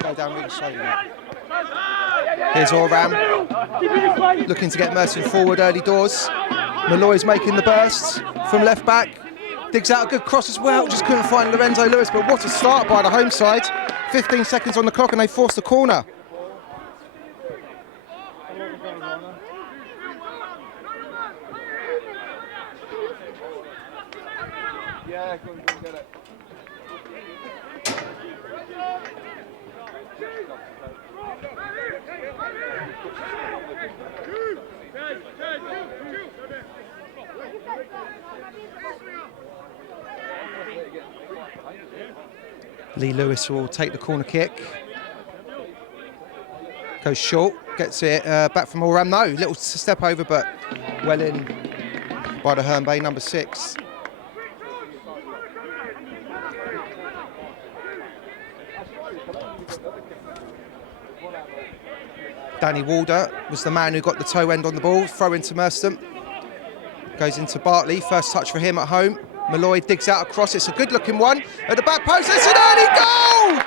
Go down really slowly. Here's Oram, looking to get Merstham forward early doors. Malloy's making the burst from left back. Digs out a good cross as well, just couldn't find Lorenzo Lewis, but what a start by the home side. 15 seconds on the clock and they forced the corner. Yeah, go and get it. Lee Lewis will take the corner kick. Goes short, gets it back from Oram. No, little step over, but well in by the Herne Bay number 6. Danny Walder was the man who got the toe end on the ball. Throw into Merstham. Goes into Bartley. First touch for him at home. Malloy digs out a cross. It's a good-looking one. At the back post, it's an early goal!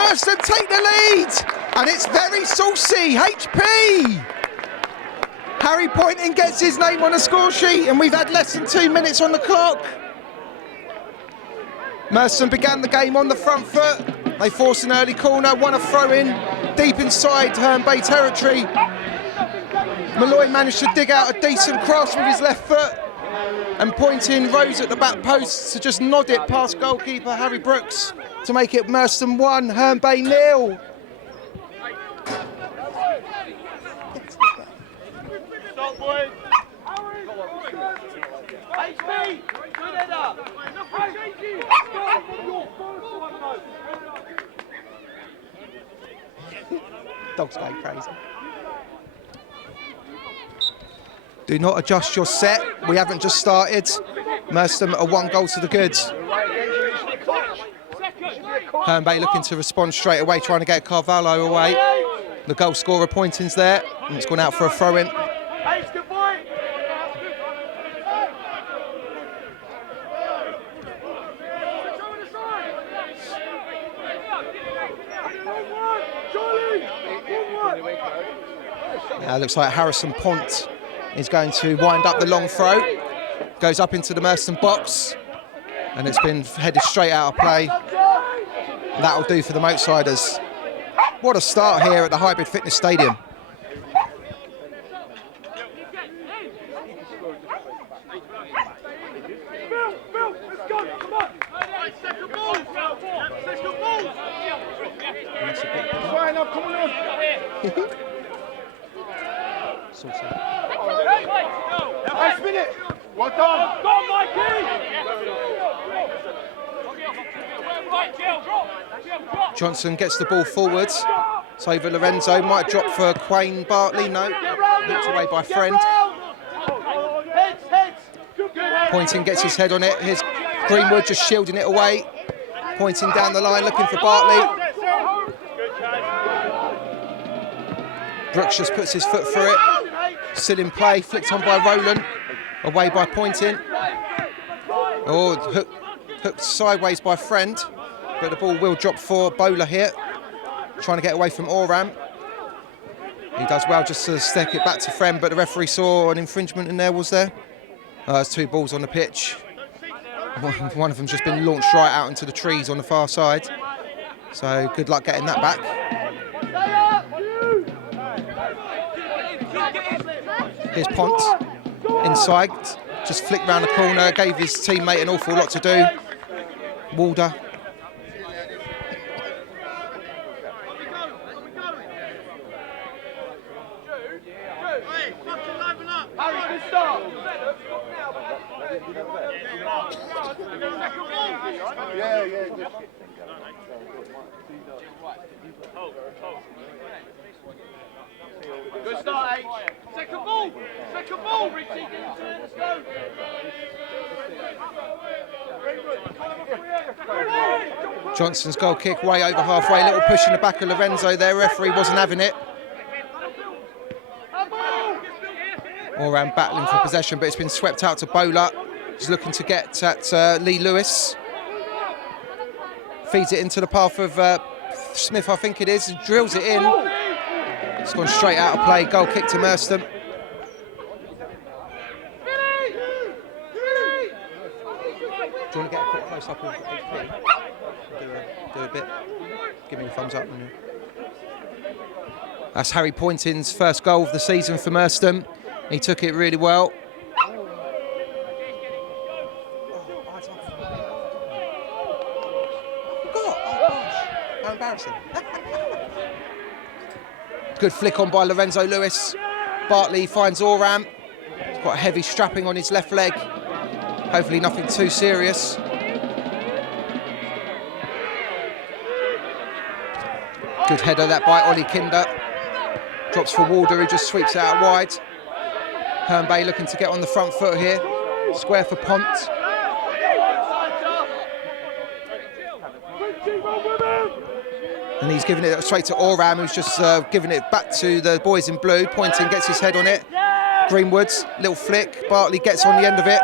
Merstham take the lead. And it's very saucy. HP! Harry Poynting gets his name on the score sheet, and we've had less than 2 minutes on the clock. Merstham began the game on the front foot. They forced an early corner, won a throw-in deep inside Herne Bay territory. Malloy managed to dig out a decent cross with his left foot, and Poynting rose at the back post to just nod it past goalkeeper Harry Brooks to make it Merstham 1, Herne Bay 0. Stop, boys. HP, good header. Dog's going crazy. Do not adjust your set. We haven't just started. Merstham are 1 goal to the good. Herne Bay looking to respond straight away, trying to get Carvalho away. The goal scorer Poynting's there, and it's gone out for a throw-in. Now it looks like Harrison Pont is going to wind up the long throw. Goes up into the Merstham box, and it's been headed straight out of play. That'll do for the Moatsiders. What a start here at the Hybrid Fitness Stadium. Nice minute. Well done. Go on, Mikey. Johnson gets the ball forward. It's over Lorenzo. Might drop for Quayne Bartley. No. Knocked away by Friend. Poynting gets his head on it. Here's Greenwood just shielding it away. Poynting down the line, looking for Bartley. Brooks just puts his foot through it. Still in play, flicked on by Rowland. Away by Poynting. Oh, hooked sideways by Friend. But the ball will drop for Bowler here. Trying to get away from Oram. He does well just to stick it back to Friend, but the referee saw an infringement in there, was there? There's 2 balls on the pitch. One of them's just been launched right out into the trees on the far side. So good luck getting that back. Here's Pont inside, just flicked round the corner, gave his teammate an awful lot to do. Walder. Good start, H. Second ball, Richie, let's go. Johnson's goal kick way over halfway, little push in the back of Lorenzo there, referee wasn't having it. Oram battling for possession, but it's been swept out to Bowler. He's looking to get at Lee Lewis. Feeds it into the path of Smith, I think it is, and drills it in. It's gone straight out of play. Goal kick to Merstham. Do you want to get a quick close up of HP? Do a bit. Give me a thumbs up. That's Harry Poynting's first goal of the season for Merstham. He took it really well. How embarrassing. Good flick on by Lorenzo Lewis. Bartley finds Oram. He's got a heavy strapping on his left leg. Hopefully nothing too serious. Good header that by Ollie Kinder. Drops for Walder, who just sweeps it out wide. Herne Bay looking to get on the front foot here. Square for Pont. And he's giving it straight to Oram, who's just giving it back to the boys in blue. Pointing, gets his head on it. Greenwood's little flick. Bartley gets on the end of it.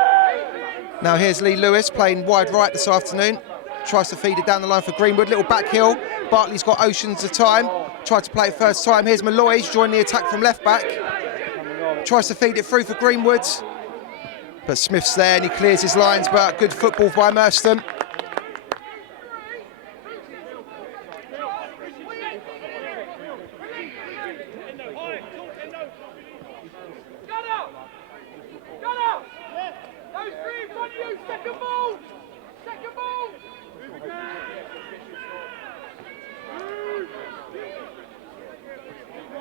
Now here's Lee Lewis playing wide right this afternoon. Tries to feed it down the line for Greenwood. Little back heel. Bartley's got oceans of time. Tried to play it first time. Here's Malloy. He's joined the attack from left back. Tries to feed it through for Greenwood. But Smith's there and he clears his lines. But good football by Merstham.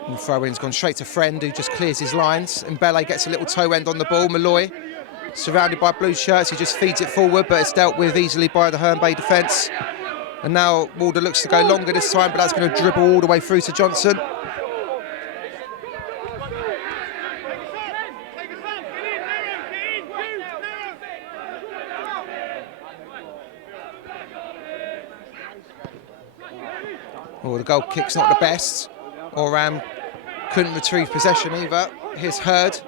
And the throw-in's gone straight to Friend, who just clears his lines. And Mbele gets a little toe end on the ball. Malloy, surrounded by blue shirts, he just feeds it forward, but it's dealt with easily by the Herne Bay defence. And now Walder looks to go longer this time, but that's going to dribble all the way through to Johnson. Oh, the goal kick's not the best. Oram couldn't retrieve possession either. Here's Hurd.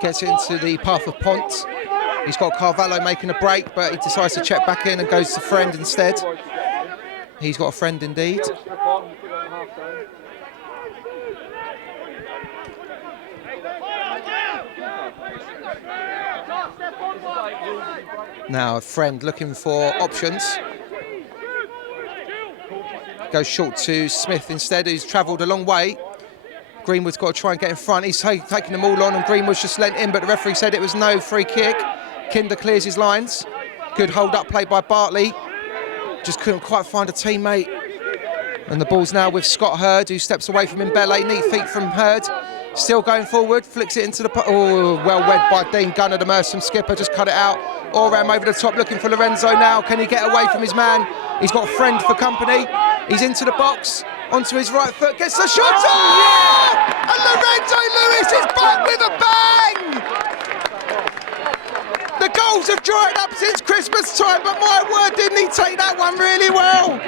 Gets it into the path of Pont. He's got Carvalho making a break, but he decides to check back in and goes to Friend instead. He's got a friend indeed. Now Friend looking for options. Goes short to Smith instead, who's travelled a long way. Greenwood's got to try and get in front. He's taking them all on and Greenwood's just lent in, but the referee said it was no free kick. Kinder clears his lines. Good hold-up play by Bartley. Just couldn't quite find a teammate. And the ball's now with Scott Hurd, who steps away from Mbele. Neat feet from Hurd. Still going forward, flicks it into the... Oh, well read by Dean Gunner, the Merstham skipper, just cut it out. Oram over the top looking for Lorenzo now. Can he get away from his man? He's got a Friend for company. He's into the box, onto his right foot, gets the shot! Oh! And Lorenzo Lewis is back with a bang! The goals have dried up since Christmas time, but my word, didn't he take that one really well?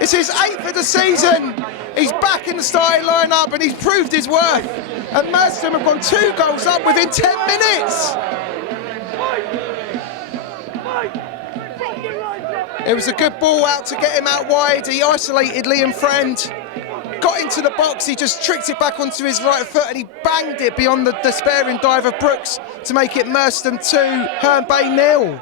It's his 8th of the season. He's back in the starting lineup and he's proved his worth. And Merstham have gone 2 goals up within 10 minutes. It was a good ball out to get him out wide. He isolated Liam Friend, got into the box, he just tricked it back onto his right foot and he banged it beyond the despairing dive of Brooks to make it Merstham 2, Herne Bay 0.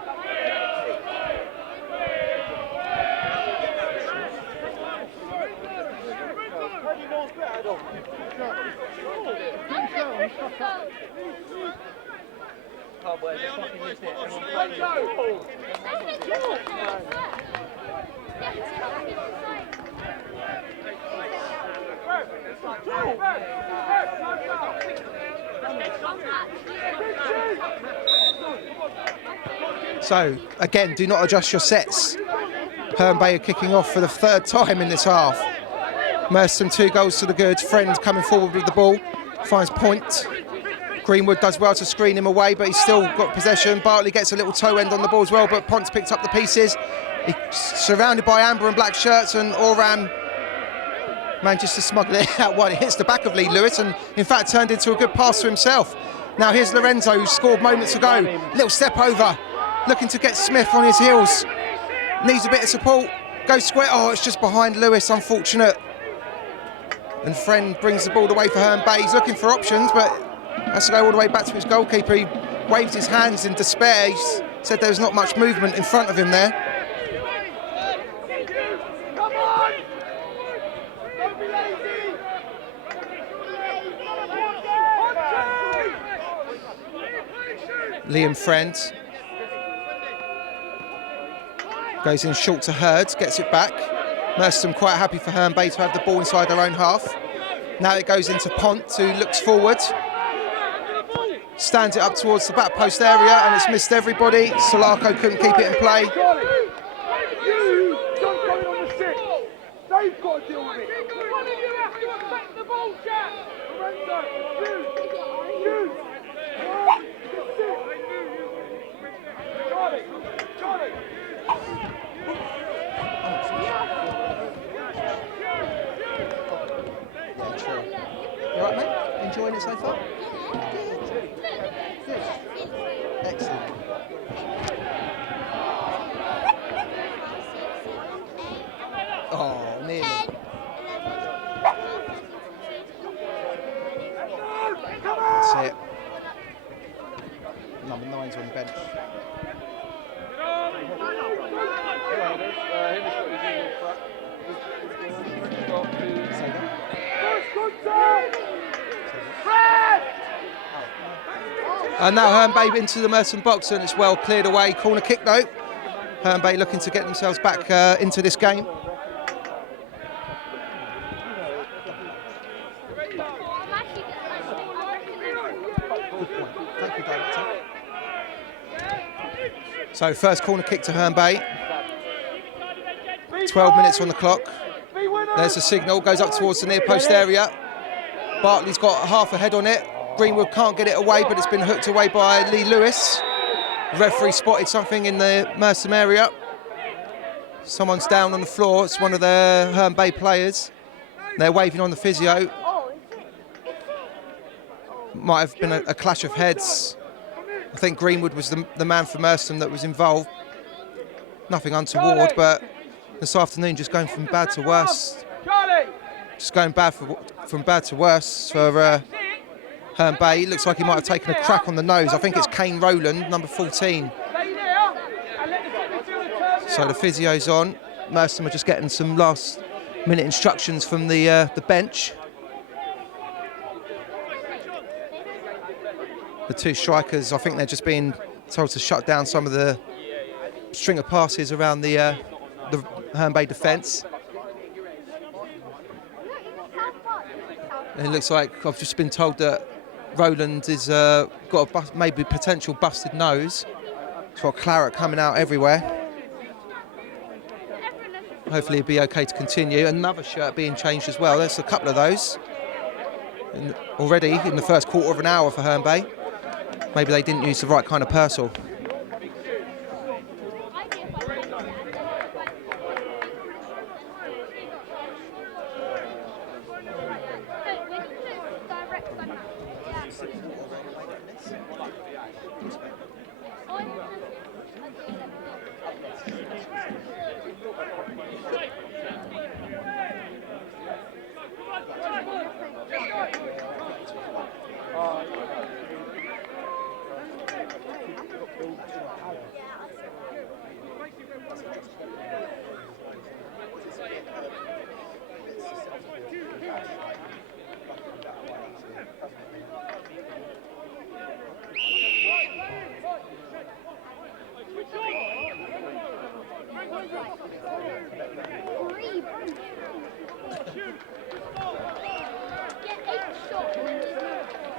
So, again, do not adjust your sets. Herne Bay are kicking off for the 3rd time in this half. Merstham 2 goals to the good. Friend coming forward with the ball, finds Point. Greenwood does well to screen him away, but he's still got possession. Bartley gets a little toe end on the ball as well, but Pont's picked up the pieces. He's surrounded by amber and black shirts, and Oram manages to smuggle it out wide. It hits the back of Lee Lewis and in fact turned into a good pass to himself. Now here's Lorenzo, who scored moments ago. Little step over, looking to get Smith on his heels. Needs a bit of support. Goes square. Oh, it's just behind Lewis, unfortunate. And Friend brings the ball away for Herne Bay. He's looking for options, but has to go all the way back to his goalkeeper. He waved his hands in despair. He said there was not much movement in front of him there. Liam Friend goes in short to Hurd, gets it back. Merstham quite happy for Herne Bay to have the ball inside their own half. Now it goes into Pont, who looks forward. Stands it up towards the back post area, and it's missed everybody. Solarco couldn't keep it in play. They've got to deal with it. One of you have to affect the ball, Jack. Charlie. Yeah, true. You alright, mate? Enjoying it so far? Good. Excellent. Oh, nearly. That's it. Number 9's on the bench. And now Herne Bay into the Merstham box, and it's well cleared away. Corner kick though. Herne Bay looking to get themselves back into this game. Good point. Thank you, Director. So first corner kick to Herne Bay. 12 minutes on the clock. There's the signal, goes up towards the near post area. Bartley's got half a head on it. Greenwood can't get it away, but it's been hooked away by Lee Lewis. The referee spotted something in the Merstham area. Someone's down on the floor. It's one of the Herne Bay players. They're waving on the physio. Might have been a clash of heads. I think Greenwood was the man for Merstham that was involved. Nothing untoward, but this afternoon just going from bad to worse. Just going from bad to worse for Herne Bay. It looks like he might have taken a crack on the nose. I think it's Kane Rowland, number 14. So the physio's on. Merstham are just getting some last minute instructions from the bench. The two strikers, I think they're just being told to shut down some of the string of passes around the Herne Bay defence. And it looks like I've just been told that Rowland has got a maybe potential busted nose. He's got claret coming out everywhere. Hopefully he'll be okay to continue. Another shirt being changed as well. There's a couple of those already in the first quarter of an hour for Herne Bay. Maybe they didn't use the right kind of Purcell.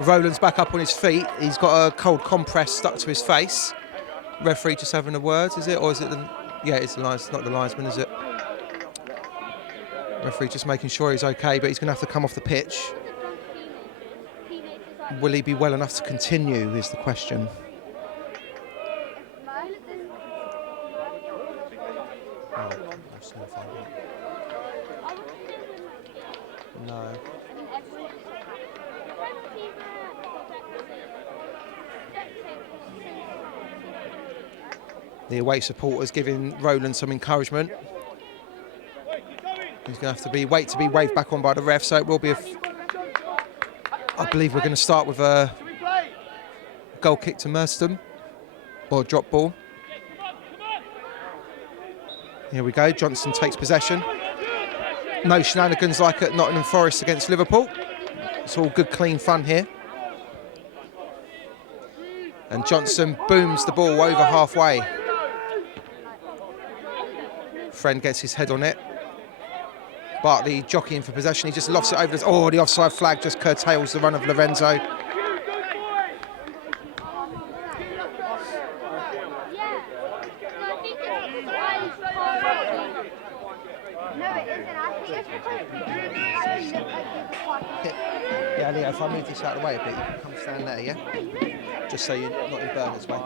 Rowland's back up on his feet. He's got a cold compress stuck to his face. Referee just having a word, is it? Or is it the... Yeah, it's the linesman, not the linesman, is it? Referee just making sure he's okay, but he's going to have to come off the pitch. Will he be well enough to continue, is the question. The away supporters giving Roland some encouragement. He's going to have to wait to be waved back on by the ref, so it will be I believe we're going to start with a goal kick to Merstham, or a drop ball. Here we go, Johnson takes possession. No shenanigans like at Nottingham Forest against Liverpool. It's all good, clean fun here. And Johnson booms the ball over halfway. Friend gets his head on it. Bartley jockeying for possession. He just lofts it over. The offside flag just curtails the run of Lorenzo. Yeah, Leo, if I move this out of the way a bit, you can come stand there, yeah? Just so you're not in Bernard's way.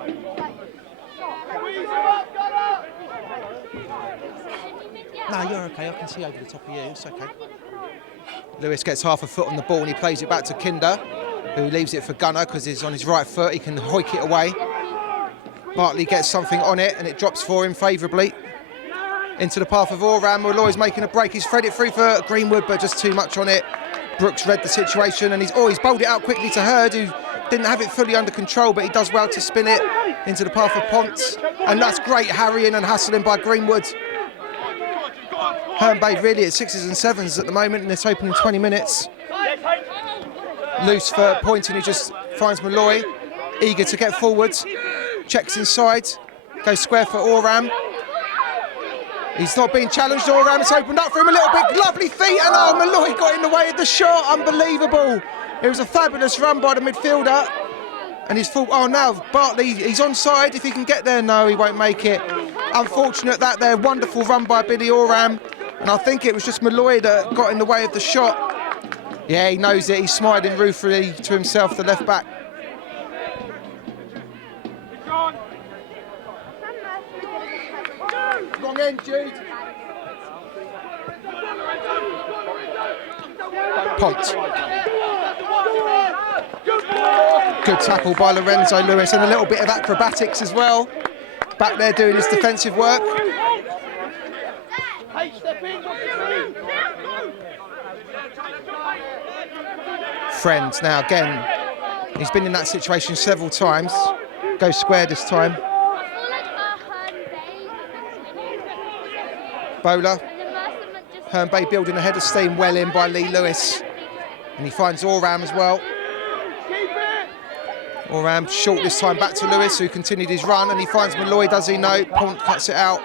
No, you're okay. I can see over the top of you. It's okay. Lewis gets half a foot on the ball and he plays it back to Kinder, who leaves it for Gunner because he's on his right foot. He can hoik it away. Bartley gets something on it and it drops for him favourably. Into the path of Oram. Malloy's making a break. He's threaded it through for Greenwood, but just too much on it. Brooks read the situation and he's bowled it out quickly to Herd, who didn't have it fully under control, but he does well to spin it into the path of Ponce. And that's great harrying and hustling by Greenwood. Herne Bay really at 6s and 7s at the moment in this opening 20 minutes. Loose for Poynton, who just finds Malloy, eager to get forwards. Checks inside, goes square for Oram. He's not being challenged, Oram. It's opened up for him a little bit. Lovely feet, and Malloy got in the way of the shot. Unbelievable. It was a fabulous run by the midfielder. And he's thought, now Bartley, he's onside if he can get there. No, he won't make it. Unfortunate that there. Wonderful run by Billy Oram. And I think it was just Malloy that got in the way of the shot. Yeah, he knows it. He's smiling ruefully to himself, the left back. Wrong end, Jude. Ponce. Good tackle by Lorenzo Lewis and a little bit of acrobatics as well. Back there doing his defensive work. Friend now again. He's been in that situation several times. Goes square this time. Bowler. Herne Bay building a head of steam, well in by Lee Lewis. And he finds Oram as well. Oram short this time back to Lewis, who continued his run, and he finds Malloy, does he? No, Ponce cuts it out.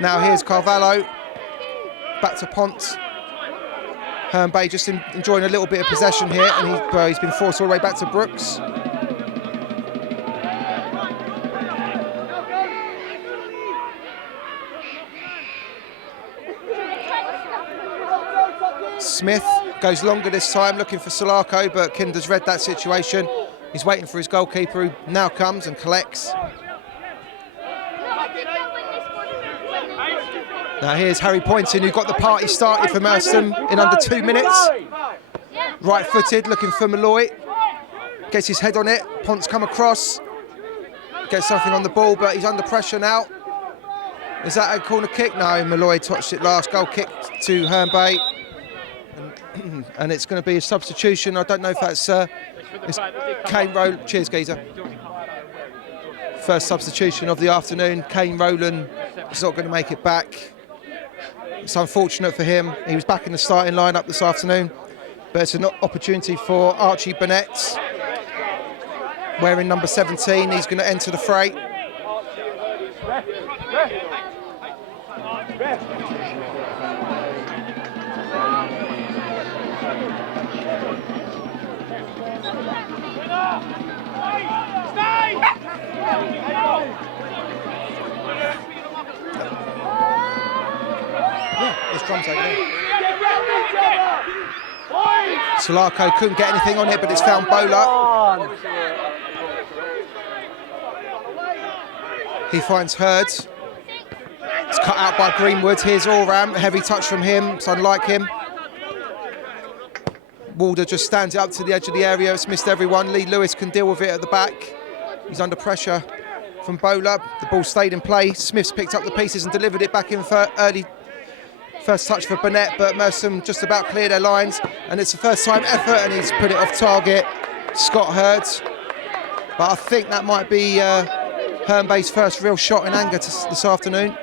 Now here's Carvalho. Back to Ponce. Herne Bay just enjoying a little bit of possession here, and he's been forced all the way back to Brooks. Smith goes longer this time, looking for Solarco, but Kinder's read that situation. He's waiting for his goalkeeper, who now comes and collects. Now here's Harry Poynton, who got the party started for Merstham in under 2 minutes. Right-footed, looking for Malloy. Gets his head on it. Ponce come across. Gets something on the ball, but he's under pressure now. Is that a corner kick? No, Malloy touched it last. Goal kick to Herne Bay. And it's going to be a substitution. I don't know if that's it's Kane Rowland. Cheers, geezer. First substitution of the afternoon. Kane Rowland is not going to make it back. It's unfortunate for him. He was back in the starting lineup this afternoon, but it's an opportunity for Archie Burnett, wearing number 17. He's going to enter the fray. There's drums over there. Solarco couldn't get anything on it, but it's found Bowler. He finds Herd. It's cut out by Greenwood. Here's Oram. Heavy touch from him. It's unlike him. Walder just stands it up to the edge of the area. It's missed everyone. Lee Lewis can deal with it at the back. He's under pressure from Bowler. The ball stayed in play. Smith's picked up the pieces and delivered it back in for early first touch for Burnett, but Merstham just about cleared their lines, and it's a first time effort, and he's put it off target. Scott Hurd. But I think that might be Herne first real shot in anger this afternoon.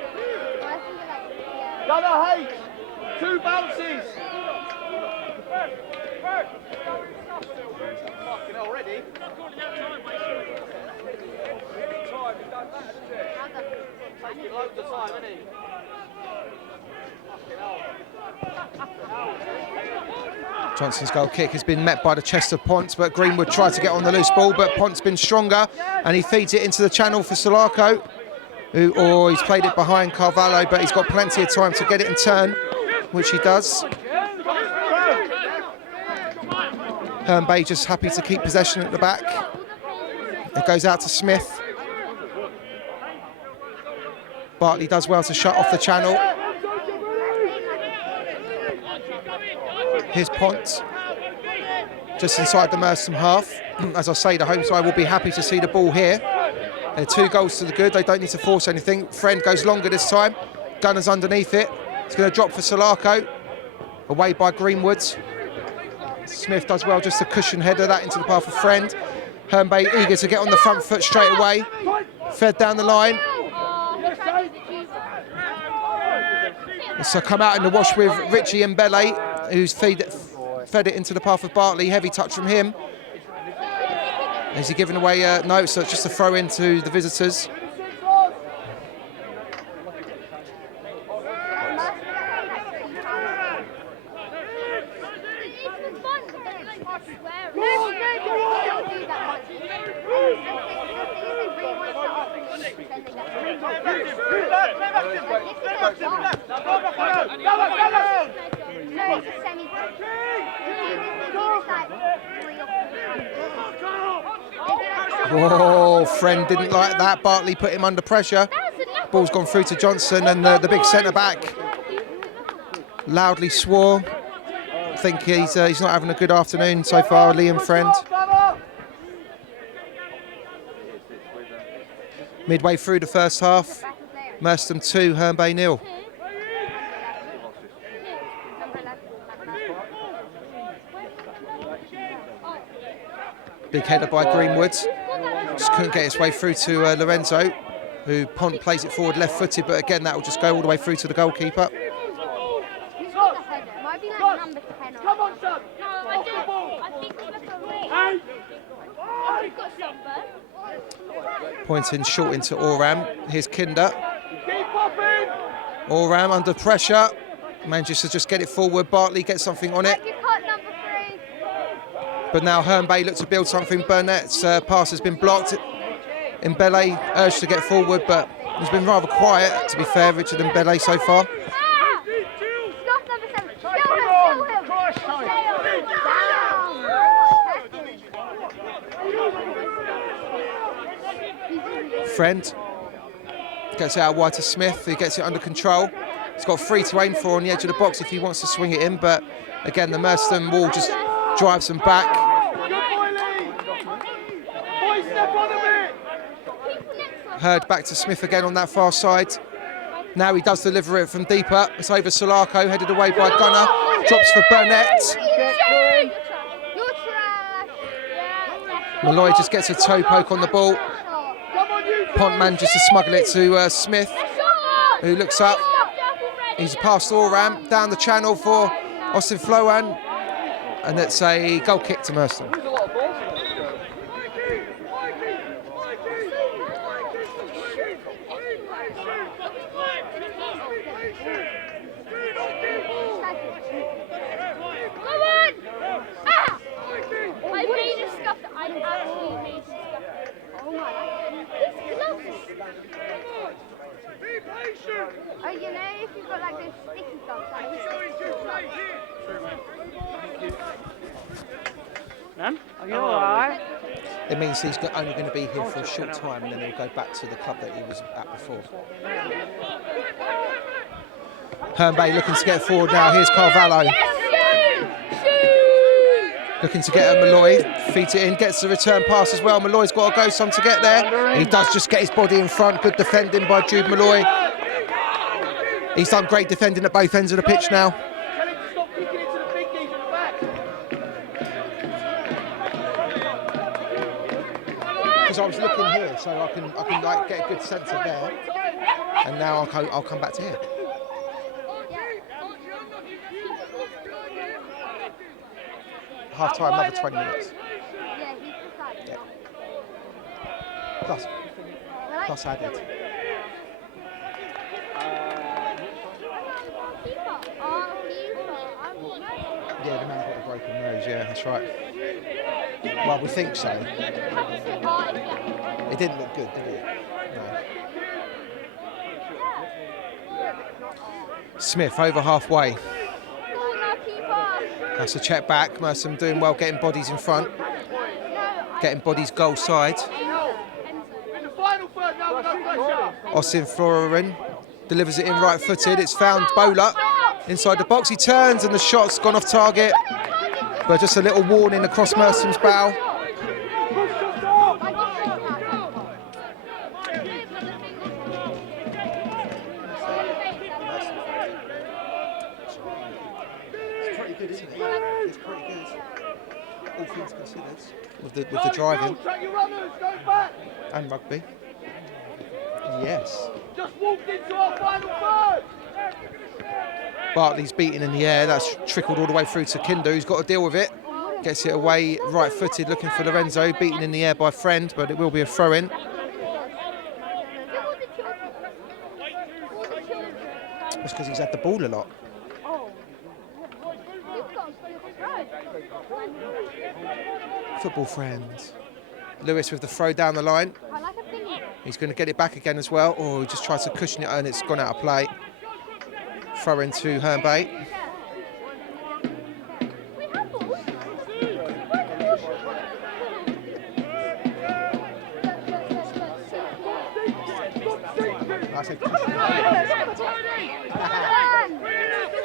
Gunner H, 2 bounces. Johnson's goal kick has been met by the chest of Ponce, but Greenwood tried to get on the loose ball, but Ponce's been stronger, and he feeds it into the channel for Solarco, he's played it behind Carvalho, but he's got plenty of time to get it and turn, which he does. Herne just happy to keep possession at the back. It goes out to Smith. Bartley does well to shut off the channel. Here's Ponce, just inside the Merstham half. As I say, the home side will be happy to see the ball here. 2 goals to the good, they don't need to force anything. Friend goes longer this time. Gunner's underneath it. It's going to drop for Solarco. Away by Greenwood. Smith does well just to cushion header that into the path of Friend. Herne eager to get on the front foot straight away. Fed down the line. So come out in the wash with Richie Mbele, who's fed it into the path of Bartley. Heavy touch from him. Is he giving away? No, so it's just a throw in to the visitors. Oh, Friend didn't like that. Bartley put him under pressure. Ball's gone through to Johnson, and the big centre-back loudly swore. I think he's not having a good afternoon so far, Liam Friend. Midway through the first half, Merstham 2, Herne 0. Big header by Greenwood. Just couldn't get its way through to Lorenzo, who Pont plays it forward left-footed, but again that will just go all the way through to the goalkeeper. Come on, son. Pointing short into Oram. Here's Kinder. Oram under pressure. Manages to just get it forward. Bartley gets something on it. But now Herne look to build something. Burnett's pass has been blocked. Mbele urged to get forward, but he's been rather quiet, to be fair, Richard Mbele so far. Friend gets it out wide to Smith, who gets it under control. He's got 3 to aim for on the edge of the box if he wants to swing it in, but again the Merstham wall just drives them back. Hurd back to Smith again on that far side. Now he does deliver it from deeper. It's over Solarco, headed away by Gunner. Drops for Burnett. Malloy just gets a toe poke on the ball. Pont manages to smuggle it to Smith, who looks up. He's past Oram, down the channel for Austin Flowan, and it's a goal kick to Merstham. Oh, you know, if you've got like those sticky stuff, Man, are you alright? It means he's only going to be here for a short time, and then he'll go back to the club that he was at before. Herne looking to get forward now. Here's Carvalho. Looking to get at Malloy, feeds it in, gets the return pass as well. Malloy's got to go some to get there. He does just get his body in front. Good defending by Jude Malloy. He's done great defending at both ends of the pitch now. Because I was looking here, so I can like get a good sense of there. And now I'll come back to here. Half time, another 20 minutes. Yeah, he's decided. Yeah. Plus added. Yeah, the man got a broken nose, yeah, that's right. Well, we think so. It didn't look good, did it? No. Smith over halfway. That's a check back. Merstham doing well, getting bodies in front. Getting bodies goal side. Osin Florin delivers it in right footed. It's found Bowler inside the box. He turns and the shot's gone off target. But just a little warning across Merstham's bow. It's pretty good, isn't it? It's pretty good. All things considered. With the driving. And rugby. Yes. Just walked into our final third. Bartley's beaten in the air. That's trickled all the way through to Kinder, who's got to deal with it. Gets it away, right-footed, looking for Lorenzo. Beaten in the air by Friend, but it will be a throw-in. That's because he's had the ball a lot. Football friends. Lewis with the throw down the line. He's going to get it back again as well. Oh, he just tries to cushion it and it's gone out of play. Throw into Herne.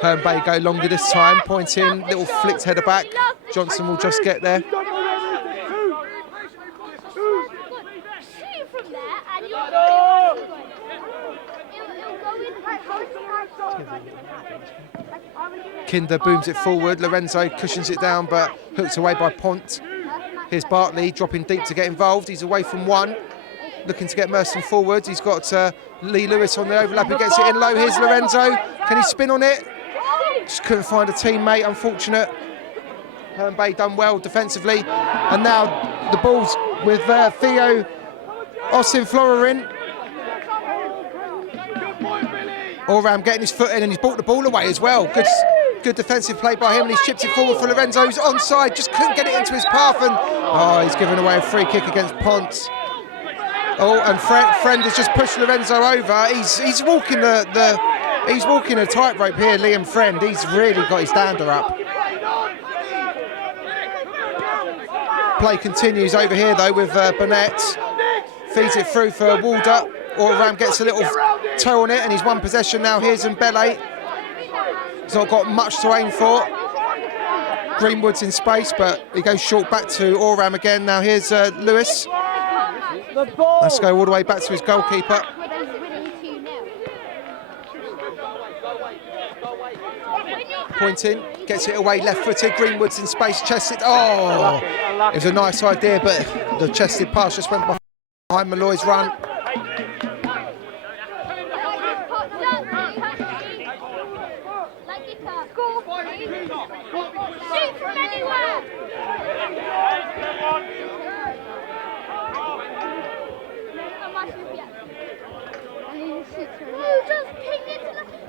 Herne go longer this time, pointing, little flicked header back. Johnson will just get there. Kinder booms it forward. Lorenzo cushions it down, but hooked away by Pont. Here's Bartley dropping deep to get involved. He's away from one, looking to get Merstham forward. He's got Lee Lewis on the overlap. He gets it in low. Here's Lorenzo. Can he spin on it? Just couldn't find a teammate. Unfortunate. Herne done well defensively, and now the ball's with Theo Osin Florin. Oram getting his foot in, and he's brought the ball away as well. Good defensive play by him, and he's chipped it forward for Lorenzo, who's onside, just couldn't get it into his path, and he's given away a free kick against Pont. Oh, and Friend has just pushed Lorenzo over. He's walking he's walking a tightrope here, Liam Friend. He's really got his dander up. Play continues over here though with Burnett. Feeds it through for Walder. Oram gets a little toe on it, and he's one possession now. Here's Mbele. He's not got much to aim for. Greenwood's in space, but he goes short back to Oram again. Now here's Lewis. Let's go all the way back to his goalkeeper. Pointing, gets it away, left-footed. Greenwood's in space, chests it. Oh, it was a nice idea, but the chested pass just went behind Malloy's run.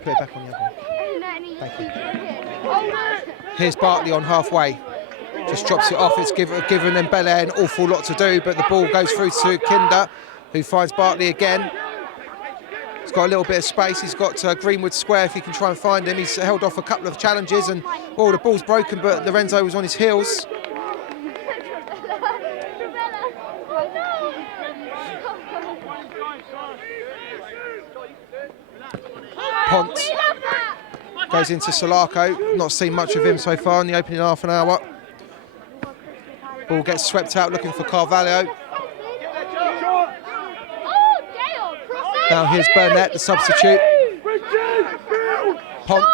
Put it back on the other one. Thank you. Here's Bartley on halfway. Just drops it off. It's given Mbele an awful lot to do, but the ball goes through to Kinder, who finds Bartley again. He's got a little bit of space. He's got Greenwood square if he can try and find him. He's held off a couple of challenges, and the ball's broken, but Lorenzo was on his heels. Pont goes into Solako. Not seen much of him so far in the opening half an hour. Ball gets swept out looking for Carvalho. Now here's Burnett, the substitute. Pont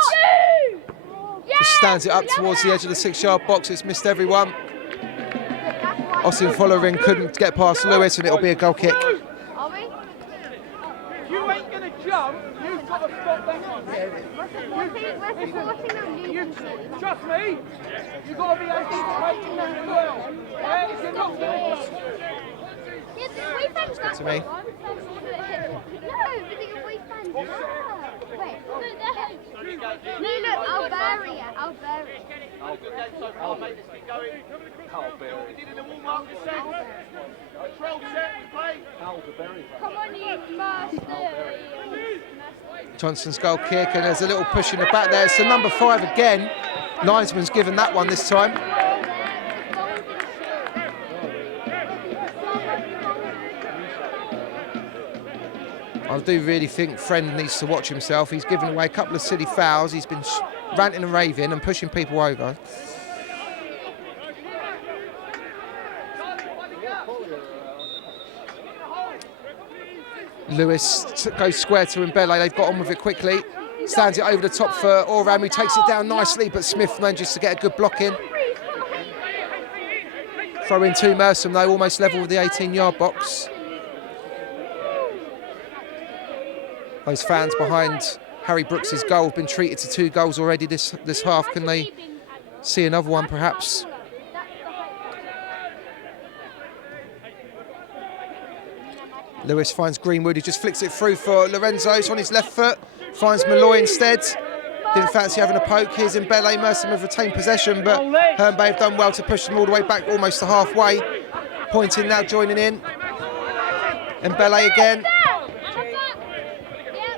just stands it up towards the edge of the 6-yard box. It's missed everyone. Austin Follering couldn't get past Lewis, and it'll be a goal kick. You ain't going to jump, you've got to stop that one. Trust me, you've got to be anticipating that as well. Yeah, if you're not To me. Come on, you master. Johnson's goal kick, and there's a little push in the back there. It's the number 5 again. Linesman's given that one this time. I do really think Friend needs to watch himself. He's given away a couple of silly fouls. He's been ranting and raving and pushing people over. Lewis goes square to Mbele. They've got on with it quickly. Stands it over the top for Oram, who takes it down nicely, but Smith manages to get a good block in. Throw in to Merstham, though, almost level with the 18-yard box. Those fans behind Harry Brooks' goal have been treated to 2 goals already this half. Can they see another one, perhaps? Lewis finds Greenwood, who just flicks it through for Lorenzo. It's on his left foot, finds Malloy instead. Didn't fancy having a poke. Here's Mbele. Merstham have retained possession, but Herne have done well to push them all the way back, almost to halfway. Pointing now, joining in. Mbele again.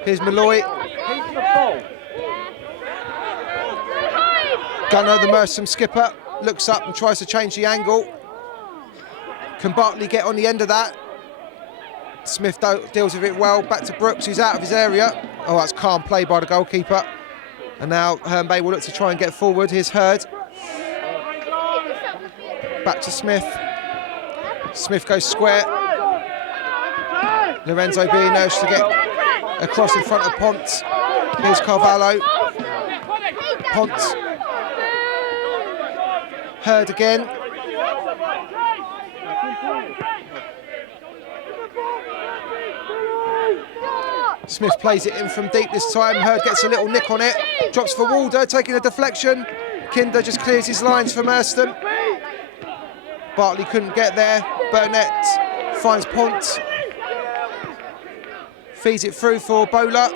Here's Malloy. Gunner, the Merstham skipper, looks up and tries to change the angle. Can Bartley get on the end of that? Smith deals with it well. Back to Brooks, who's out of his area. Oh, that's calm play by the goalkeeper. And now Herne will look to try and get forward. Here's Hurd. Back to Smith. Smith goes square. Lorenzo being urged to get across in front of Pont. Here's Carvalho. Pont. Hurd again. Smith plays it in from deep this time. Hurd gets a little nick on it. Drops for Walder, taking a deflection. Kinder just clears his lines for Merstham. Bartley couldn't get there. Burnett finds Pont. Feeds it through for Bowler.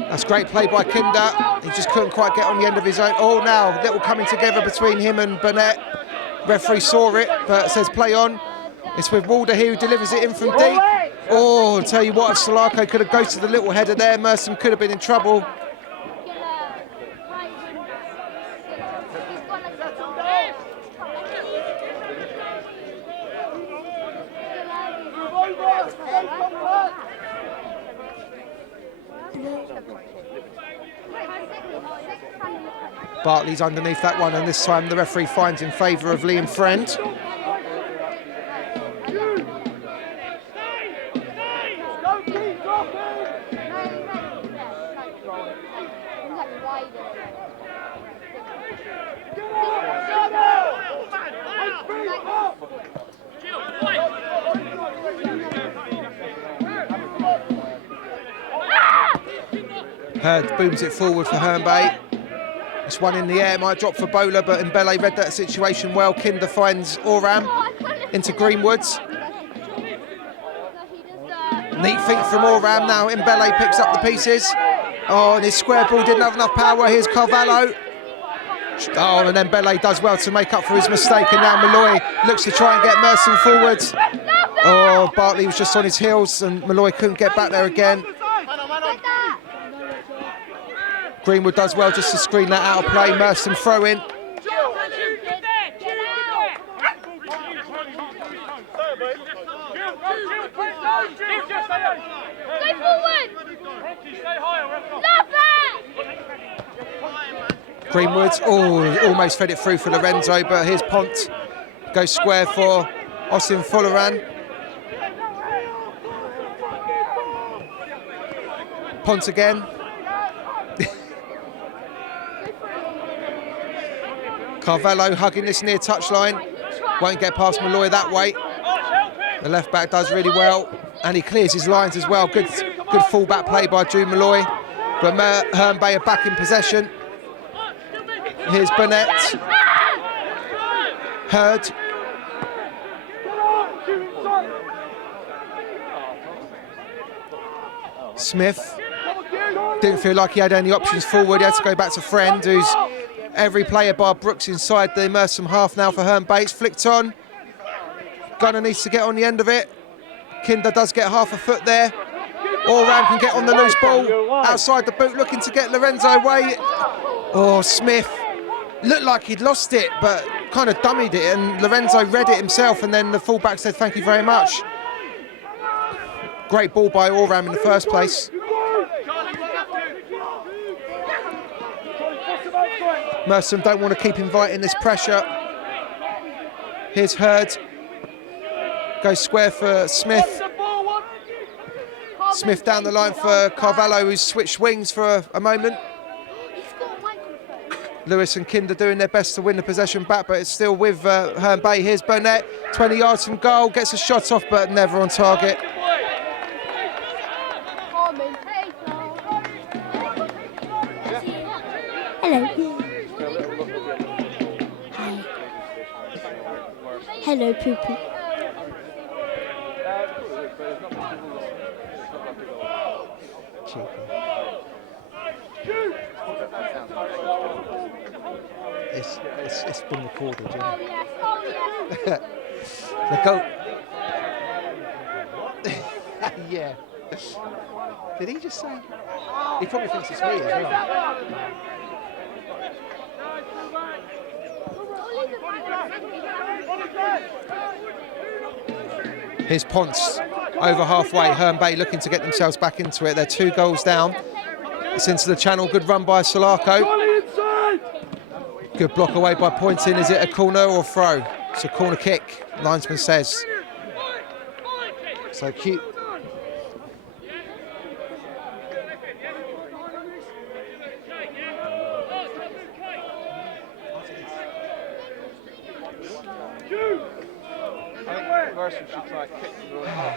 That's great play by Kinder. He just couldn't quite get on the end of his own. Oh, now little coming together between him and Burnett. Referee saw it, but says play on. It's with Walder here who delivers it in from deep. Oh, I'll tell you what, if Solako could have ghosted the little header there, Merstham could have been in trouble. Bartley's underneath that one, and this time the referee finds in favour of Liam Friend. Hurd booms it forward for Herne. This one in the air might drop for Bowler, but Mbele read that situation well. Kinder finds Oram into Greenwoods. Neat feet from Oram. Now Mbele picks up the pieces. Oh, and his square ball didn't have enough power. Here's Carvalho. Oh, and then Mbele does well to make up for his mistake. And now Malloy looks to try and get Merstham forwards. Oh, Bartley was just on his heels and Malloy couldn't get back there again. Greenwood does well just to screen that out of play. Merstham throw in. Greenwood, almost fed it through for Lorenzo, but here's Pont. Goes square for Osin Folaran. Pont again. Carvalho hugging this near touchline. Won't get past Malloy that way. The left back does really well, and he clears his lines as well. Good full-back play by Drew Malloy. But Herne Bay are back in possession. Here's Burnett. Hurd. Smith. Didn't feel like he had any options forward. He had to go back to Friend, who's every player bar Brooks inside the Merstham half now for Herne Bay. It's flicked on. Gunner needs to get on the end of it. Kinder does get half a foot there. Allround can get on the loose ball. Outside the boot, looking to get Lorenzo away. Oh, Smith. Looked like he'd lost it, but kind of dummied it, and Lorenzo read it himself, and then the fullback said, thank you very much. Great ball by Allround in the first place. Merstham don't want to keep inviting this pressure. Here's Hurd. Goes square for Smith. Smith down the line for Carvalho, who's switched wings for a moment. Lewis and Kinder doing their best to win the possession back, but it's still with Herne Bay. Here's Burnett, 20 yards from goal, gets a shot off, but never on target. Hello. Hi. Hello, Poopy. It's been recorded, yeah. Oh, yes. Oh, yes. The goal. Yeah. Did he just say? He probably thinks it's me as well. Here's Ponce over halfway. Herne Bay looking to get themselves back into it. They're 2 goals down. It's into the channel. Good run by Solako. Good block away by Pointing. Is it a corner or throw? It's a corner kick, linesman says. So cute. Merstham should try and kick them half.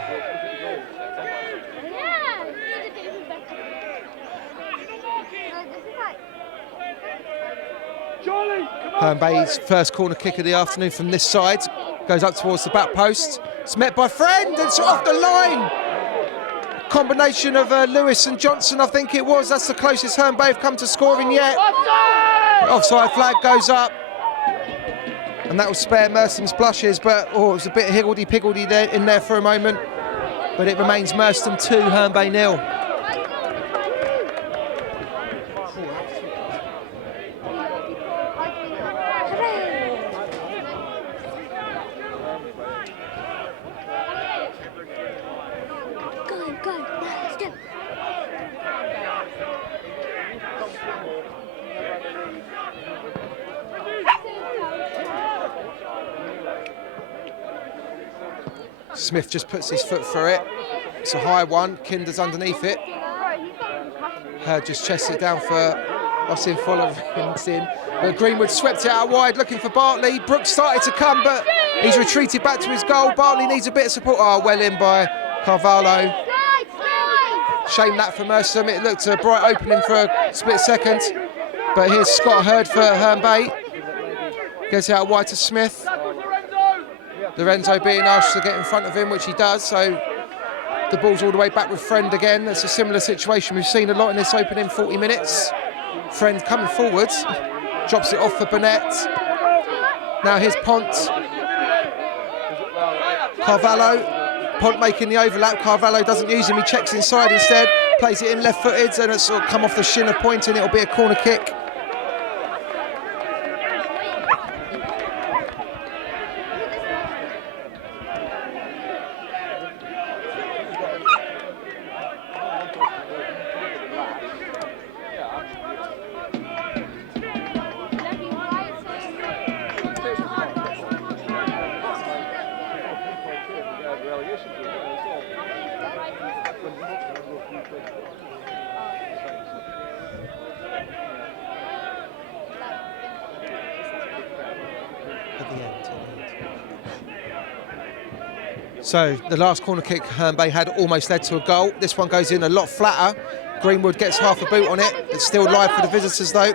Herne Bay's first corner kick of the afternoon from this side. Goes up towards the back post. It's met by Friend. It's off the line. Combination of Lewis and Johnson, I think it was. That's the closest Herne Bay have come to scoring yet. Offside flag goes up. And that will spare Merstham's blushes, but it was a bit higgledy-piggledy there, in there for a moment. But it remains Merstham 2, Herne Bay 0. Smith just puts his foot through it. It's a high one. Kinder's underneath it. Hurd just chests it down for Osin Folaran. But Greenwood swept it out wide, looking for Bartley. Brooks started to come, but he's retreated back to his goal. Bartley needs a bit of support. Oh, well in by Carvalho. Shame that for Merstham. It looked a bright opening for a split second. But here's Scott Hurd for Herne Bay. Gets it out wide to Smith. Lorenzo being asked to get in front of him, which he does, so the ball's all the way back with Friend again. That's a similar situation we've seen a lot in this opening 40 minutes. Friend coming forwards, drops it off for Burnett. Now here's Pont. Carvalho. Pont making the overlap. Carvalho doesn't use him, he checks inside instead, plays it in left-footed, and it's sort of come off the shin of Pointing. It'll be a corner kick. at the end. So the last corner kick Herne had almost led to a goal. This one goes in a lot flatter. Greenwood gets half a boot on it. It's still live for the visitors though.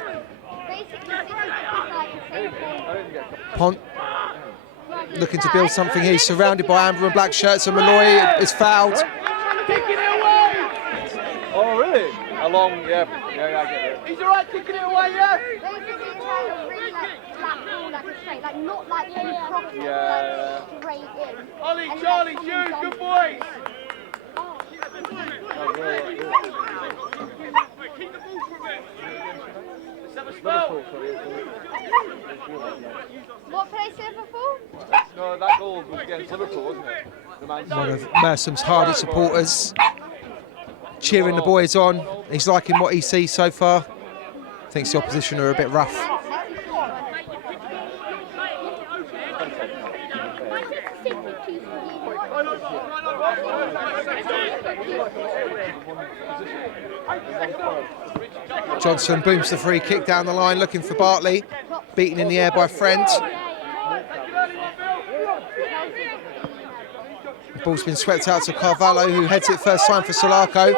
Pont looking to build something here. He's surrounded by amber and black shirts, and Malloy is fouled. Oh, really? Along, yeah, I get it. He's all right kicking it away, yeah? Like not like in proper, Yeah. like straight in. Ollie, And Charlie, like, Jude, good boys. Let's have a spell. What place Liverpool? No, that goal was against Liverpool, wasn't it? The Man One of City. Mersham's hardest supporters, cheering the boys on. He's liking what he sees so far. Thinks the opposition are a bit rough. Johnson booms the free kick down the line, looking for Bartley. Beaten in the air by Friend. The ball's been swept out to Carvalho, who heads it first time for Solarco.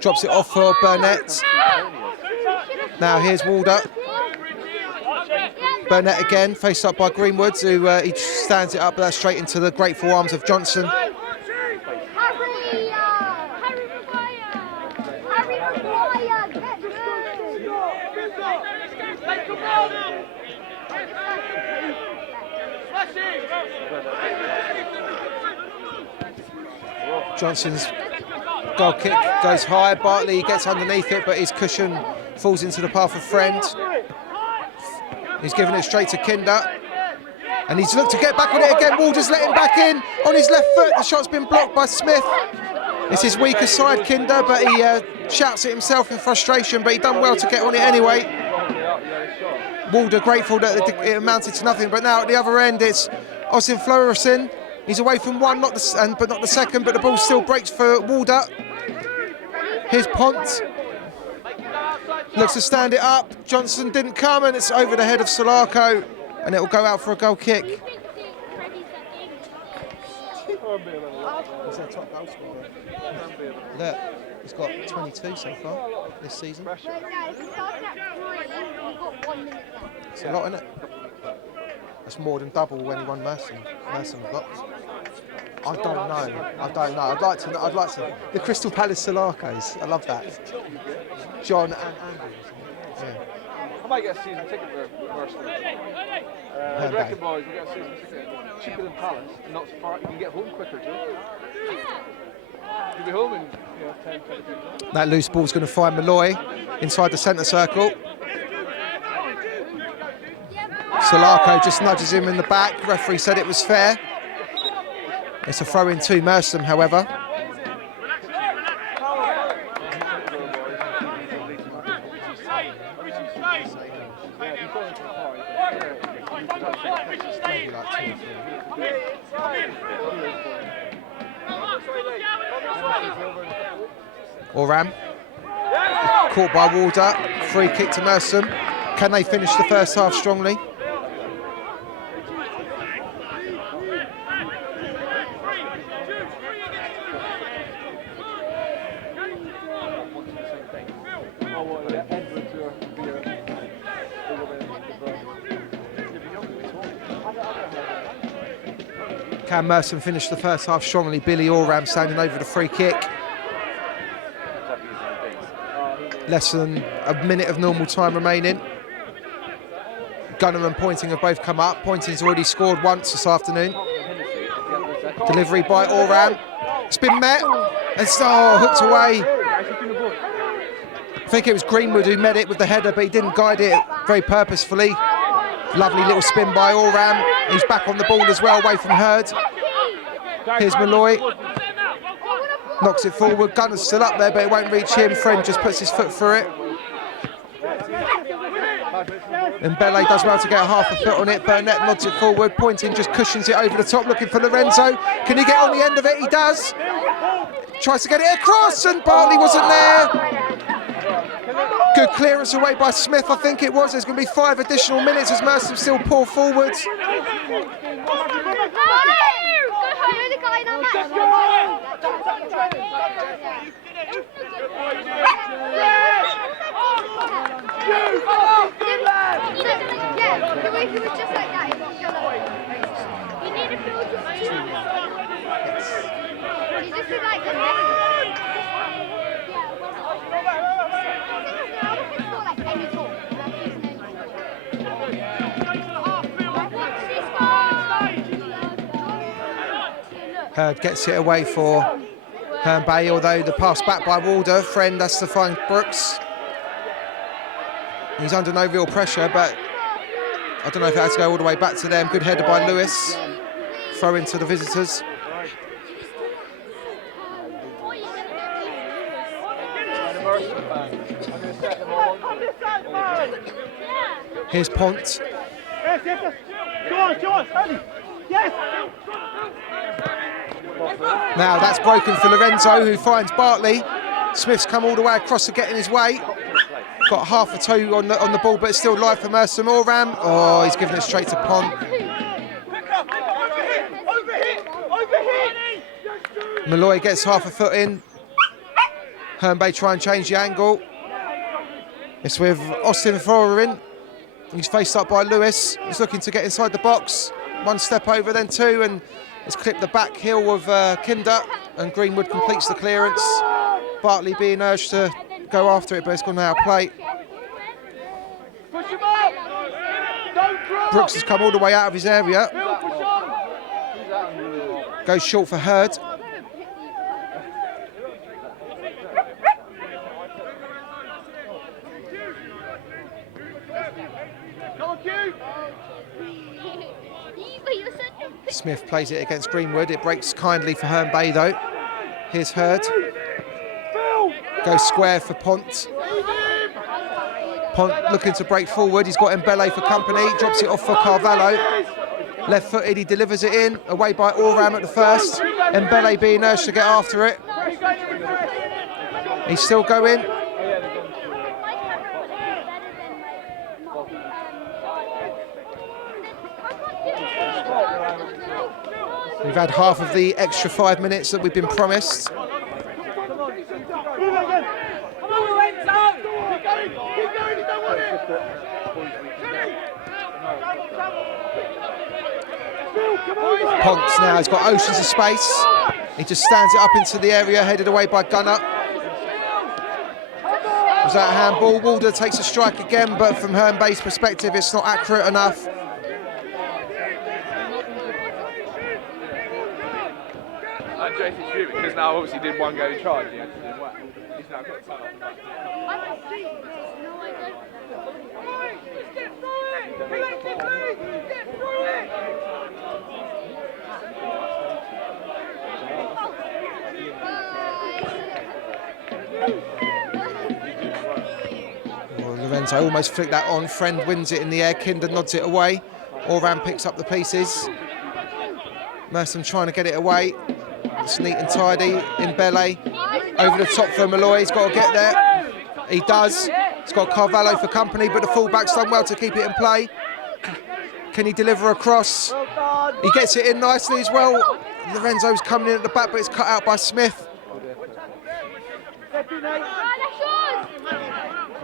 Drops it off for Burnett. Now here's Walder. Burnett again, faced up by Greenwood, who he stands it up, but that's straight into the grateful arms of Johnson. Harry Maguire, get good. Johnson's goal kick goes high. Bartley gets underneath it, but his cushion falls into the path of Friend. He's given it straight to Kinder. And he's looked to get back on it again. Walder's let him back in on his left foot. The shot's been blocked by Smith. It's his weaker side, Kinder, but he shouts at himself in frustration, but he done well to get on it anyway. Walder grateful that it amounted to nothing, but now at the other end it's Osin Florison. He's away from one, but not the second, but the ball still breaks for Walder. Here's Pont. Looks to stand it up. Johnson didn't come, and it's over the head of Solarco, and it'll go out for a goal kick. He's their top goal scorer. Look, he's got 22 so far this season. But guys, we started at 3, we've got 1 minute left. It's a lot, isn't it? That's more than double when he won Merstham got. I don't know. I'd like to. The Crystal Palace Solarcos. I love that. John and Andy. Yeah. I might get a season ticket for Merstham. I reckon, boys, we get a season ticket. Cheaper than Palace, and not so far. You can get home quicker too. You'll be home in 10, 20 minutes. That loose ball's going to find Malloy inside the centre circle. Solarco just nudges him in the back. Referee said it was fair. It's a throw in to Merstham, however. Oram. Caught by Walder. Free kick to Merstham. Can they finish the first half strongly? Can Merstham finish the first half strongly? Billy Oram standing over the free kick. Less than a minute of normal time remaining. Gunner and Pointing have both come up. Pointing's already scored once this afternoon. Delivery by Oram. It's been met and hooked away. I think it was Greenwood who met it with the header, but he didn't guide it very purposefully. Lovely little spin by Oram. He's back on the ball as well, away from Herd. Here's Malloy. Knocks it forward. Gunner's still up there, but it won't reach him. Friend just puts his foot through it. And Bele does well to get half a foot on it. Burnett nods it forward. Pointing just cushions it over the top, looking for Lorenzo. Can he get on the end of it? He does. Tries to get it across, and Bartley wasn't there. Good clearance away by Smith, I think it was. There's going to be 5 additional minutes as Merstham still pour forward. Herd gets it away for Herne Bay, although the pass back by Walder, friend, that's to find Brooks. He's under no real pressure, but I don't know if it has to go all the way back to them. Good header by Lewis. Throw into the visitors. Here's Pont. Now that's broken for Lorenzo, who finds Bartley. Smith's come all the way across to get in his way. Got half a toe on the ball, but it's still live for Merstham. Oram. Oh, he's given it straight to Pont. Malloy gets half a foot in. Herne Bay try and change the angle. It's with Austin Forer in. He's faced up by Lewis. He's looking to get inside the box. 1 step over, then 2, and it's clipped the back heel of Kinder, and Greenwood completes the clearance. Bartley being urged to go after it, but it's gone out of play. Brooks has come all the way out of his area. Goes short for Herd. Smith plays it against Greenwood. It breaks kindly for Herne Bay though. Here's Herd. Goes square for Pont. Pont looking to break forward. He's got Mbele for company. Drops it off for Carvalho. Left footed, he delivers it in. Away by Oram at the first. Mbele being urged to get after it. He's still going. We've had half of the extra 5 minutes that we've been promised. Ponce now has got oceans of space. He just stands it up into the area, headed away by Gunner. Was that a handball? Walder takes a strike again, but from Herne Bay's perspective, it's not accurate enough. Because now obviously did 1 go charge, he actually did well. He's now got time off the back. Well, Lorenzo almost flicked that on. Friend wins it in the air. Kinder nods it away. Oram picks up the pieces. Merstham trying to get it away. It's neat and tidy. Mbele over the top for Malloy. He's got to get there. He does. He's got Carvalho for company, but the fullback's done well to keep it in play. Can he deliver across? He gets it in nicely as well. Lorenzo's coming in at the back, but it's cut out by Smith.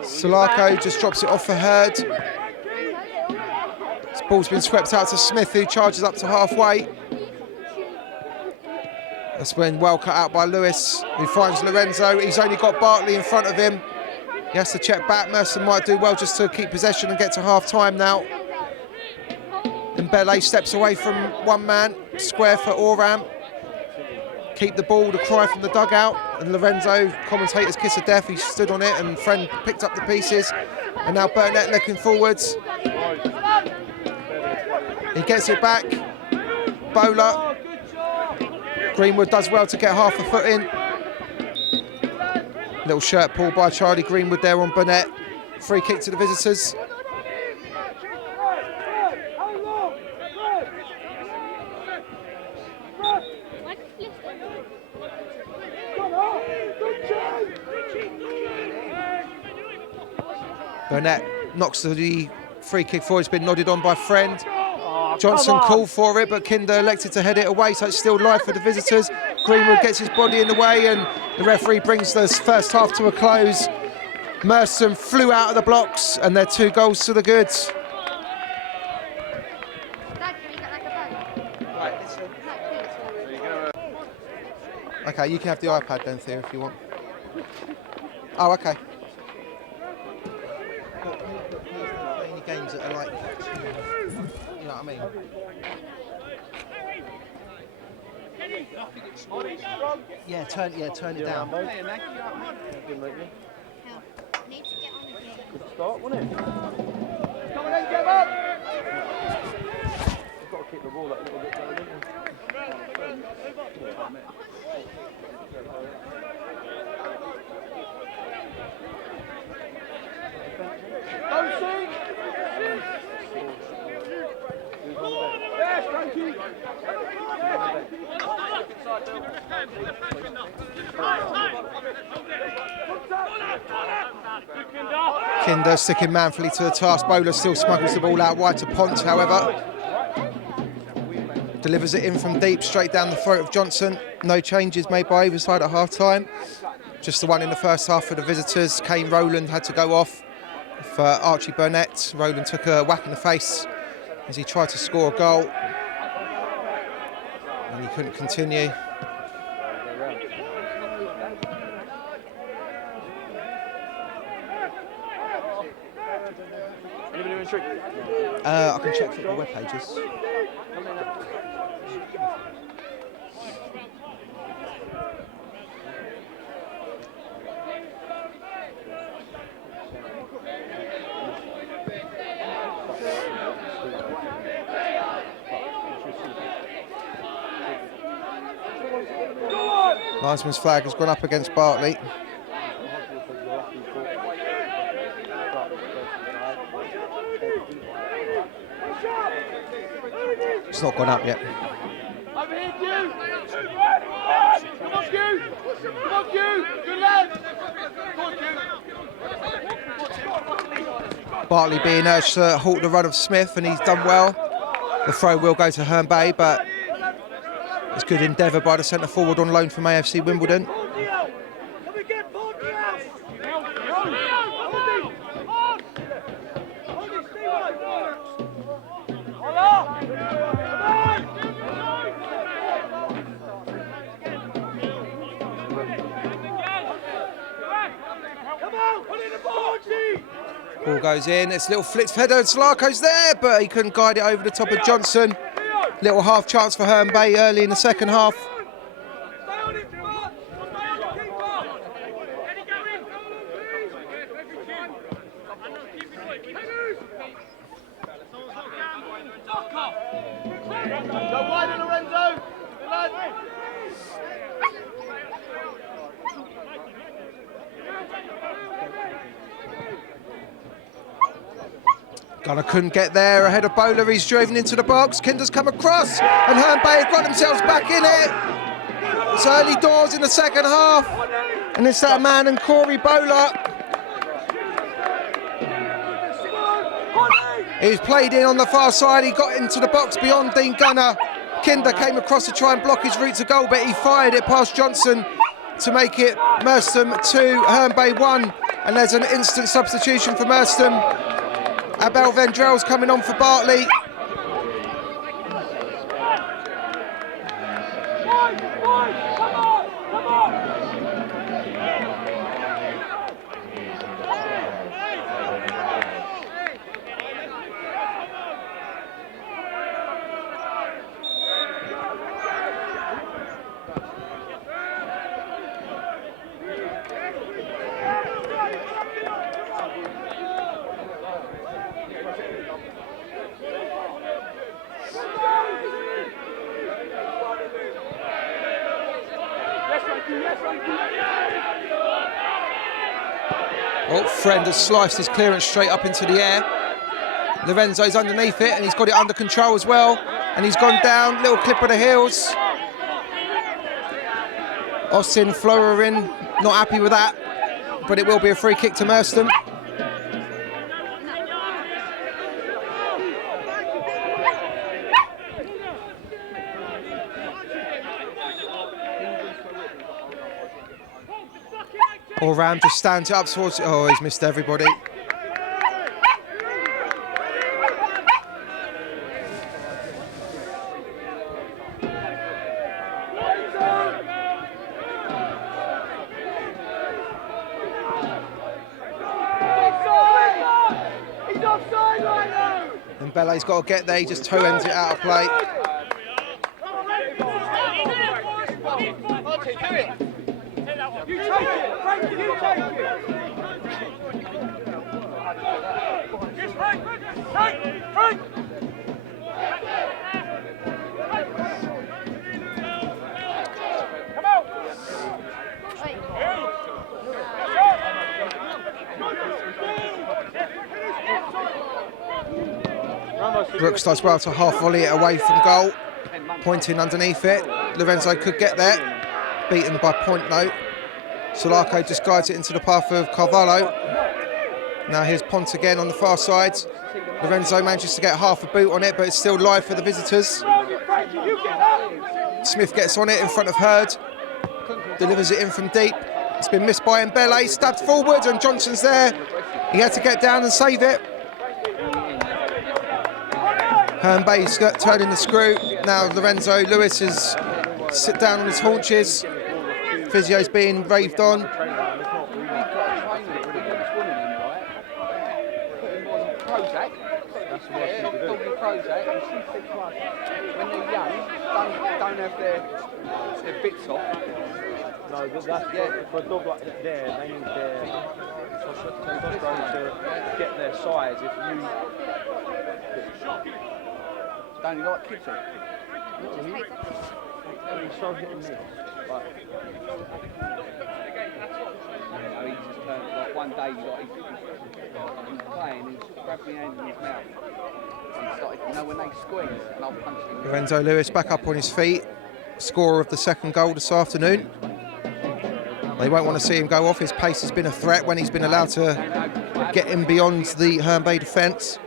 Solako just drops it off for Herd. This ball's been swept out to Smith, who charges up to halfway. That's been well cut out by Lewis, who finds Lorenzo. He's only got Bartley in front of him. He has to check back. Merstham might do well just to keep possession and get to half-time now. Mbele steps away from one man, square for Oram. Keep the ball, the cry from the dugout. And Lorenzo, commentator's kiss of death, he stood on it and Friend picked up the pieces. And now Burnett looking forwards. He gets it back. Bowler. Greenwood does well to get half a foot in. Little shirt pull by Charlie Greenwood there on Burnett. Free kick to the visitors. Burnett knocks the free kick forward. It's been nodded on by Friend. Oh, Johnson come on. called for it, but Kinder elected to head it away, so it's still live for the visitors. Greenwood gets his body in the way, and the referee brings the first half to a close. Merstham flew out of the blocks, and they're 2 goals to the goods. Dad, can you get like a bug? No, please. Okay, you can have the iPad then, Theo, if you want. Oh, okay. Any games that are like, you know what I mean? Yeah, turn it down. Hell, need to get on the game. Good start, wasn't it? Come on then, get up! You've got to keep the ball that little bit low, don't you? Don't see! Yes, thank you! Kinder sticking manfully to the task. Bowler still smuggles the ball out wide to Pont, however. Delivers it in from deep, straight down the throat of Johnson. No changes made by either side at half-time. Just the one in the first half for the visitors. Kane Rowland had to go off for Archie Burnett. Rowland took a whack in the face as he tried to score a goal. And he couldn't continue. Anybody in trick? I can check football web pages. Linesman's flag has gone up against Bartley. It's not gone up yet. Over here, Q! Come on, Q! Come on, Q! Good lad! Come on, Q! Bartley being urged to halt the run of Smith, and he's done well. The throw will go to Herne, but it's good endeavour by the centre forward on loan from AFC Wimbledon. Ball goes in, it's a little flick header, and Slarko's there, but he couldn't guide it over the top of Johnson. Little half chance for Herne Bay early in the second half. Go wide, Lorenzo! Good lad! Gunner couldn't get there ahead of Bowler. He's driven into the box. Kinder's come across, and Herne Bay have got themselves back in it. It's early doors in the second half, and it's that man and Corey Bowler. He's played in on the far side. He got into the box beyond Dean Gunner. Kinder came across to try and block his route to goal, but he fired it past Johnson to make it Merstham 2, Herne Bay 1. And there's an instant substitution for Merstham. Abel Vendrell's coming on for Bartley. Oh, Friend has sliced his clearance straight up into the air. Lorenzo's underneath it, and he's got it under control as well. And he's gone down, little clip of the heels. Austin Florin, not happy with that, but it will be a free kick to Merstham. Oram just stands it up towards. Oh, he's missed everybody. He's offside right now! And Bellet's got to get there. He just toe ends it out of play. You take it! Frankie, you take it! Frank! Come out! Brooks does well to half volley it away from goal. Pointing underneath it. Lorenzo could get there. Beaten by point though. Sulaco just guides it into the path of Carvalho. Now here's Pont again on the far side. Lorenzo manages to get half a boot on it, but it's still live for the visitors. Smith gets on it in front of Herd. Delivers it in from deep. It's been missed by Mbele. Stabbed forward and Johnson's there. He had to get down and save it. Herne turning the screw. Now Lorenzo Lewis is sit down on his haunches. Physio's being raved on. When they're young, don't have their bits off. No, but that's for a dog like there, they need their testosterone to get their size. If you Don't you like kids on? he's so hit and miss. Like, He just turned, like one day he's playing, he grabbed my hand in his mouth. And he started, when they squeeze, and I'll punch him. Lorenzo Lewis back up on his feet. Scorer of the second goal this afternoon. They won't want to see him go off. His pace has been a threat when he's been allowed to get him beyond the Herne Bay defence.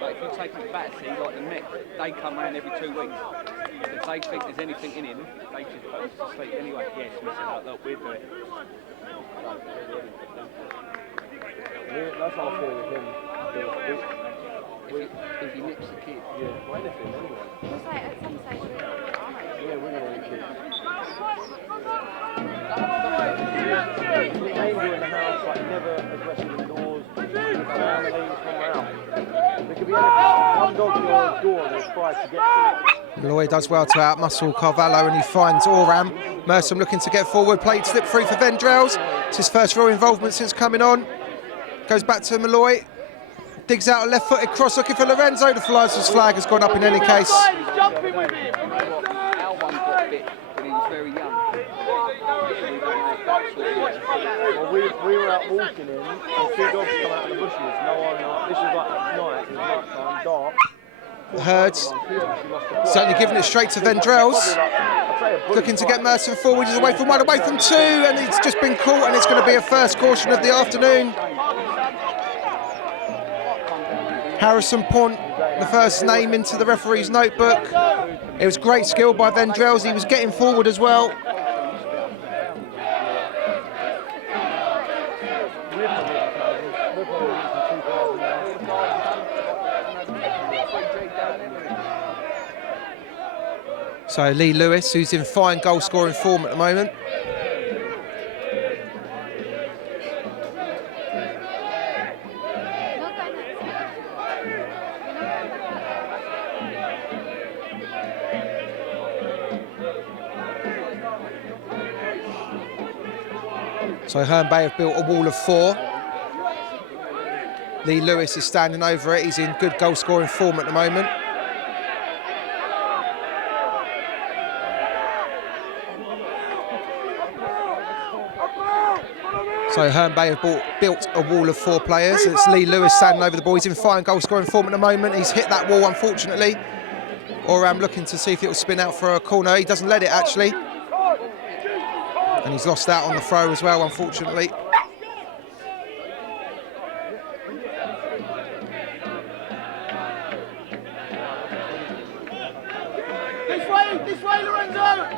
But if you take him back, see, like the Met, they come round every 2 weeks. If they think there's anything in him, they just put him to sleep anyway. Yes, we said, like, look, we'll do it. that's how I feel with him. If he nips the kid. Yeah, anything anyway. Just like at some stage, Yeah, we're going to kids. Anger in the house, like never aggressive indoors. Family, somewhere else. There could be anything. One dog at your door will try to get to it. Lloyd does well to outmuscle Carvalho and he finds Oram. Merstham looking to get forward, played slip through for Vendrells. It's his first real involvement since coming on. Goes back to Malloy. Digs out a left-footed cross looking for Lorenzo. The Flyers' flag has gone up in any case. He's jumping with him! Our one got bit when he was very young. Well, we were out walking in, and 2 dogs come out of the bushes. No one, this is like at night, it's night time, dark. Herd's certainly giving it straight to Vendrells. Looking to get Merstham forward. He's away from 1, away from 2, and he's just been caught, and it's going to be a first caution of the afternoon. Harrison Pont, the first name into the referee's notebook. It was great skill by Vendrells. He was getting forward as well. So Lee Lewis, who's in fine goal scoring form at the moment. So Herne Bay have built a wall of 4. Lee Lewis is standing over it. He's in good goal scoring form at the moment. So Herne Bay have built a wall of 4 players. It's Lee Lewis standing over the ball. He's in fine goal scoring form at the moment. He's hit that wall, unfortunately. Oram looking to see if it'll spin out for a corner. He doesn't let it, actually. And he's lost out on the throw as well, unfortunately. This way, Lorenzo!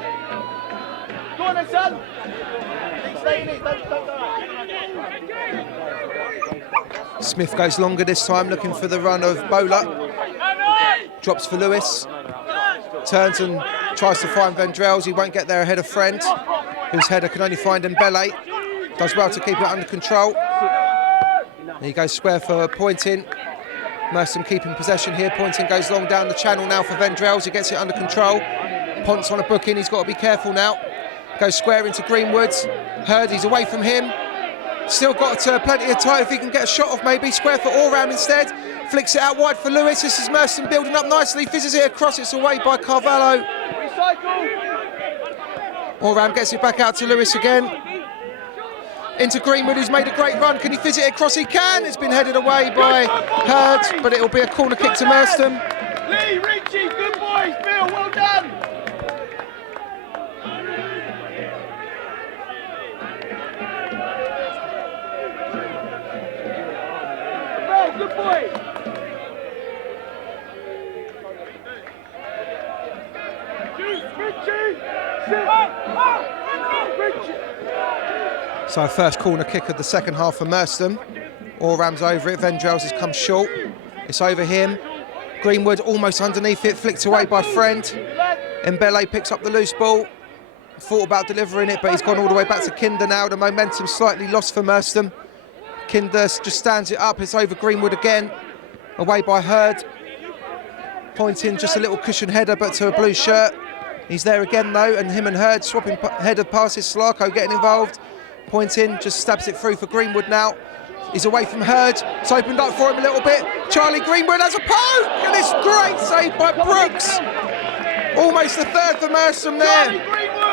Go on then, son! Stay in it, don't go out. Smith goes longer this time, looking for the run of Bowler. Drops for Lewis. Turns and tries to find Vendrells. He won't get there ahead of Friend, whose header can only find Mbele. Does well to keep it under control. He goes square for Pointing. Merstham keeping possession here. Pointing goes long down the channel now for Vendrells. He gets it under control. Ponce on a booking. He's got to be careful now. Goes square into Greenwood. Herde, he's away from him. Still got plenty of time if he can get a shot off maybe. Square for Oram instead. Flicks it out wide for Lewis. This is Merstham building up nicely. Fizzes it across. It's away by Carvalho. Oram gets it back out to Lewis again. Into Greenwood, who's made a great run. Can he fizz it across? He can. It's been headed away by Herde, but it'll be a corner kick to Merstham. Lee, Richie, good boys. Bill, well done. Bill, good boy. Richie, Richie. So first corner kick of the second half for Merstham. Oram's over it. Vendrells has come short. It's over him. Greenwood almost underneath it, flicked away by Friend. Mbele picks up the loose ball. Thought about delivering it, but he's gone all the way back to Kinder now. The momentum slightly lost for Merstham. Kinder just stands it up. It's over Greenwood again. Away by Herde. Pointing just a little cushion header, but to a blue shirt. He's there again though, and him and Herde swapping header passes. Slarko getting involved. Pointing just stabs it through for Greenwood now. He's away from Herde. It's opened up for him a little bit. Charlie Greenwood has a poke, and it's great save by Brooks. Almost the third for Merstham there.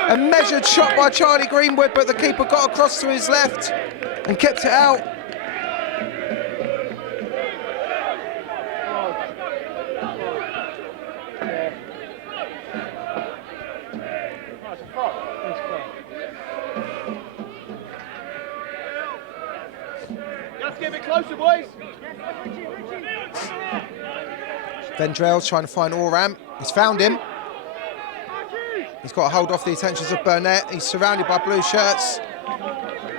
A measured shot by Charlie Greenwood, but the keeper got across to his left and kept it out. Let's get a bit closer, boys. Vendrells trying to find Oram. He's found him. He's got to hold off the attentions of Burnett. He's surrounded by blue shirts.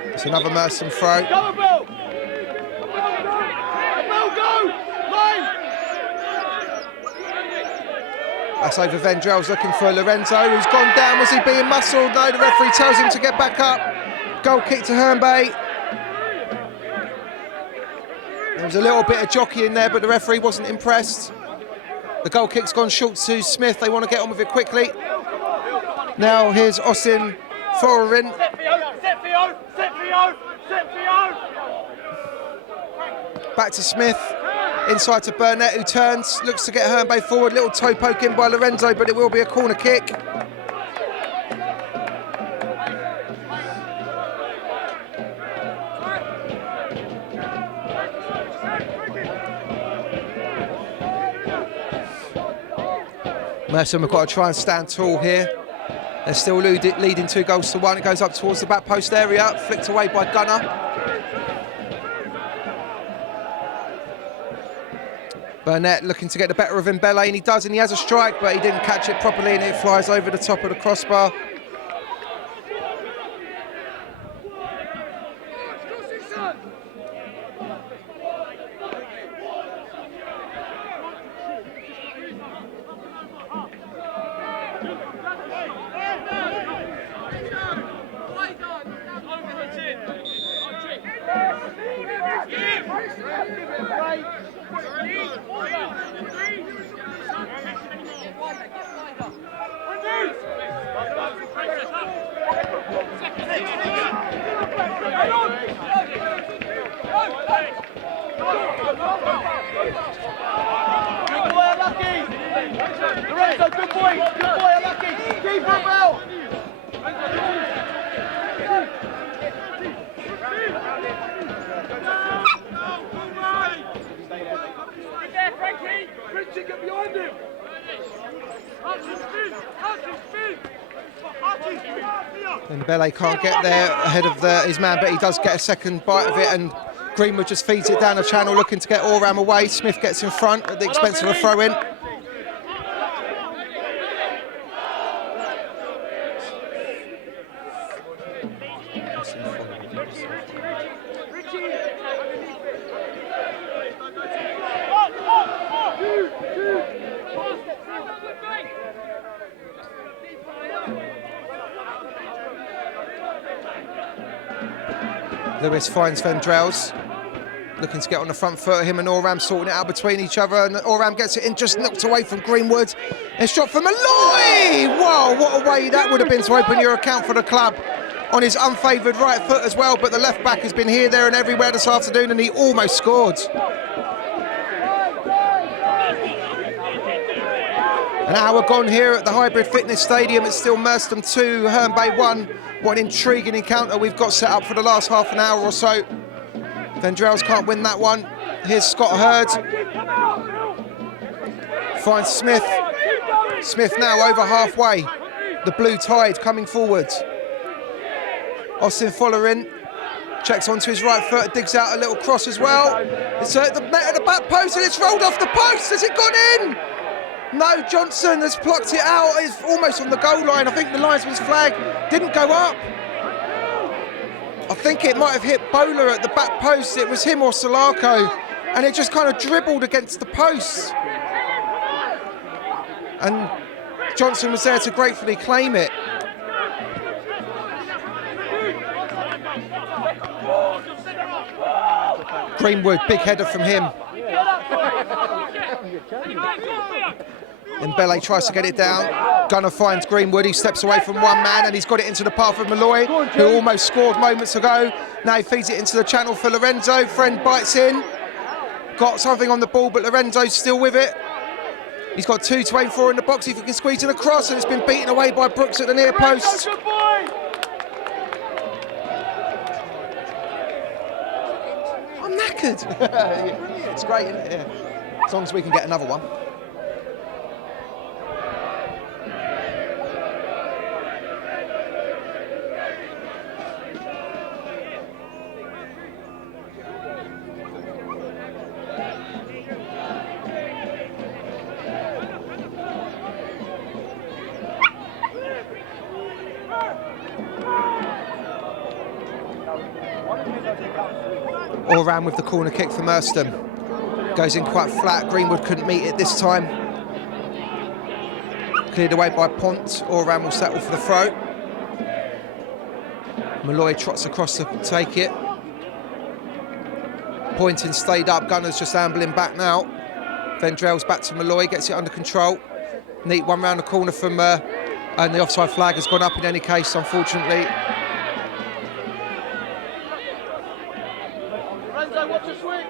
It's another Merstham throw. Go, Bill. Bill, go. Line. That's over Vendrells looking for Lorenzo, who's gone down. Was he being muscled? No, the referee tells him to get back up. Goal kick to Herne. There was a little bit of jockey in there, but the referee wasn't impressed. The goal kick's gone short to Smith. They want to get on with it quickly. Now here's Osin Foreign. Back to Smith. Inside to Burnett, who turns, looks to get Herne forward. Little toe poke in by Lorenzo, but it will be a corner kick. Merstham have got to try and stand tall here. They're still leading 2-1. It goes up towards the back post area, flicked away by Gunner. Burnett looking to get the better of Mbele, and he does, and he has a strike, but he didn't catch it properly, and it flies over the top of the crossbar. Lorenzo, good boy, unlucky. Keep her well. Richie, get behind him. Mbele can't get there ahead of his man, but he does get a second bite of it, and Greenwood just feeds it down the channel, looking to get Oram away. Smith gets in front at the expense of a throw-in. Lewis finds Vendrell's, looking to get on the front foot. Him and Oram sorting it out between each other, and Oram gets it in, just knocked away from Greenwood. And shot from Malloy! Wow, what a way that would have been to open your account for the club. On his unfavoured right foot as well, but the left back has been here, there and everywhere this afternoon, and he almost scored. An hour gone here at the Hybrid Fitness Stadium. It's still Merstham 2, Herne Bay 1. What an intriguing encounter we've got set up for the last half an hour or so. Vendrell's can't win that one. Here's Scott Hurd. Finds Smith. Smith now over halfway. The blue tide coming forward. Austin following. Checks onto his right foot, digs out a little cross as well. It's at the back post and it's rolled off the post. Has it gone in? No, Johnson has plucked it out. It's almost on the goal line. I think the linesman's flag didn't go up. I think it might have hit Bowler at the back post. It was him or Solarco, and it just kind of dribbled against the post. And Johnson was there to gratefully claim it. Greenwood, big header from him. Mbele tries to get it down. Gunner finds Greenwood. He steps away from one man and he's got it into the path of Malloy, who almost scored moments ago. Now he feeds it into the channel for Lorenzo. Friend bites in. Got something on the ball, but Lorenzo's still with it. He's got 2 to aim for in the box if he can squeeze it across, and it's been beaten away by Brooks at the near post. I'm knackered. It's great, isn't it? Yeah. As long as we can get another one. Oram with the corner kick for Merstham. Goes in quite flat. Greenwood couldn't meet it this time. Cleared away by Pont. Oram will settle for the throw. Malloy trots across to take it. Pointing stayed up. Gunner's just ambling back now. Vendrell's back to Malloy. Gets it under control. Neat one round the corner from... and the offside flag has gone up in any case, unfortunately. Watch the switch.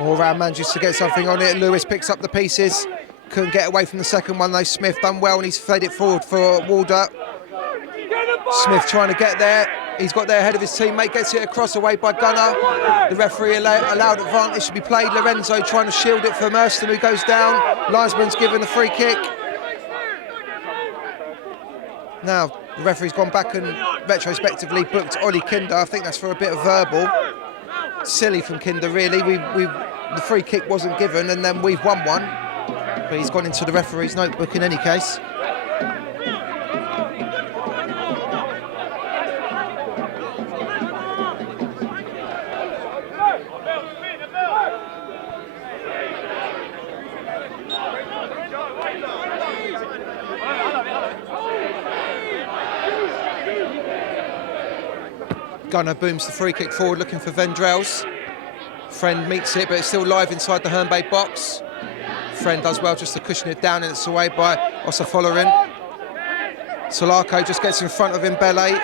Oram manages to get something on it. Lewis picks up the pieces. Couldn't get away from the second one though. Smith done well and he's fed it forward for Walder. Smith trying to get there. He's got there ahead of his teammate, gets it across away by Gunner. The referee allowed advantage to be played. Lorenzo trying to shield it for Merstham, who goes down. Linesman's given a free kick. Now, the referee's gone back and retrospectively booked Ollie Kinder. I think that's for a bit of verbal. Silly from Kinder, really. The free kick wasn't given and then we've won one. But he's gone into the referee's notebook in any case. Gunner booms the free kick forward looking for Vendrell's. Friend meets it, but it's still live inside the Herne Bay box. Friend does well just to cushion it down and it's away by Osafolarin. Solarco just gets in front of Mbele.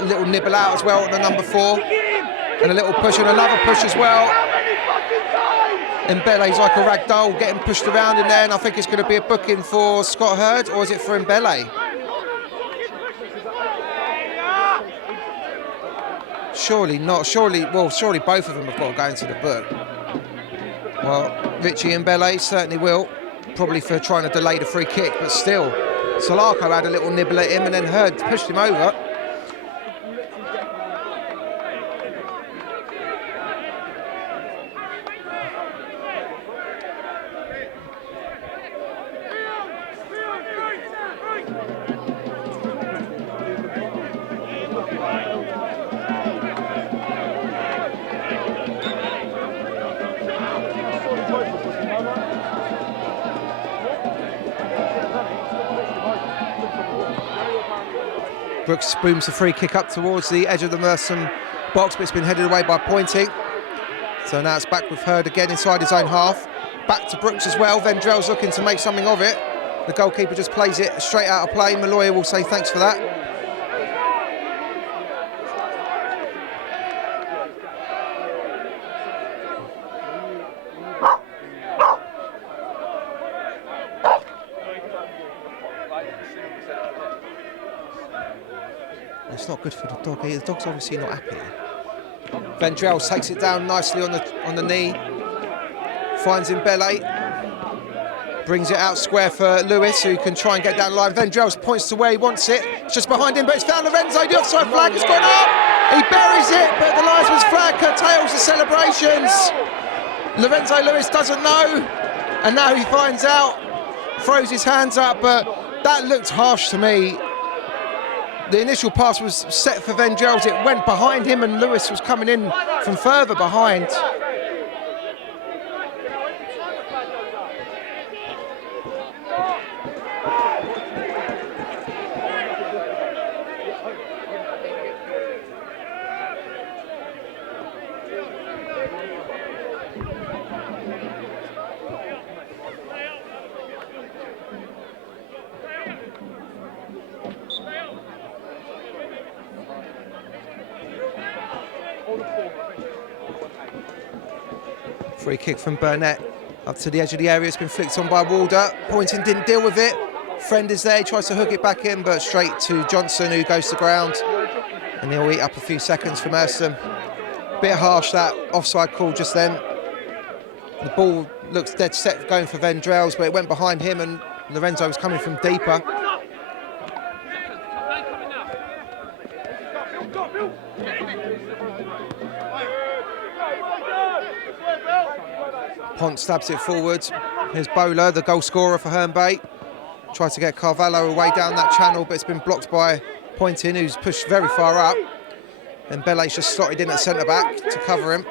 A little nibble out as well on the number 4. And a little push and another push as well. Mbele's like a rag doll getting pushed around in there, and I think it's going to be a booking for Scott Hurd, or is it for Mbele? Surely not. Surely both of them have got to go into the book. Well, Richie and Mbele certainly will, probably for trying to delay the free kick, but still. Solarco had a little nibble at him and then Hurd pushed him over. Brooks booms the free kick up towards the edge of the Merstham box, but it's been headed away by Pointing. So now it's back with Herde again inside his own half. Back to Brooks as well. Vendrell's looking to make something of it. The goalkeeper just plays it straight out of play. Malloy will say thanks for that. It's not good for the dog. The dog's obviously not happy. Vendrell takes it down nicely on the knee. Finds Mbele. Brings it out square for Lewis, who can try and get down the line. Vendrell points to where he wants it. It's just behind him, but it's found Lorenzo. The offside flag has gone up. He buries it, but the linesman's flag curtails the celebrations. Lorenzo Lewis doesn't know, and now he finds out. Throws his hands up, but that looked harsh to me. The initial pass was set for Vendrell's. It went behind him, and Lewis was coming in from further behind. Free kick from Burnett up to the edge of the area. It's been flicked on by Walder. Pointing didn't deal with it. Friend is there, he tries to hook it back in, but straight to Johnson, who goes to ground. And he'll eat up a few seconds from Merstham. Bit harsh, that offside call just then. The ball looks dead set going for Vendrell's, but it went behind him, and Lorenzo was coming from deeper. Pont stabs it forward. Here's Bowler, the goal scorer for Herne. Tried to get Carvalho away down that channel, but it's been blocked by Pointing, who's pushed very far up. And Bele's just slotted in at centre-back to cover him.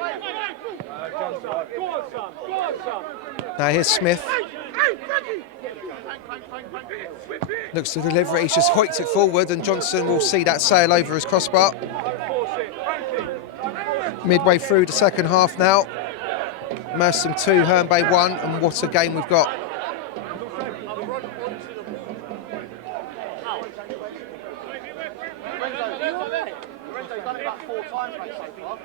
Now here's Smith. Looks to deliver it, he's just hoiked it forward, and Johnson will see that sail over his crossbar. Midway through the second half now. Merstham 2, Herne 1, and what a game we've got. Lorenzo's done it about 4 times, mate, so far.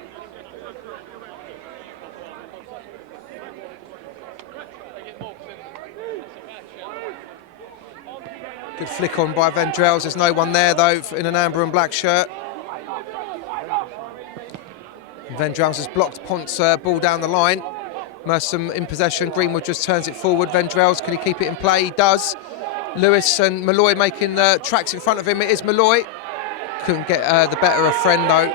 Good flick on by Vendrell's. There's no one there though in an amber and black shirt. Vendrell's has blocked Pont's ball down the line. Merstham in possession. Greenwood just turns it forward. Vendrell's, can he keep it in play? He does. Lewis and Malloy making tracks in front of him. It is Malloy. Couldn't get the better of Friend though.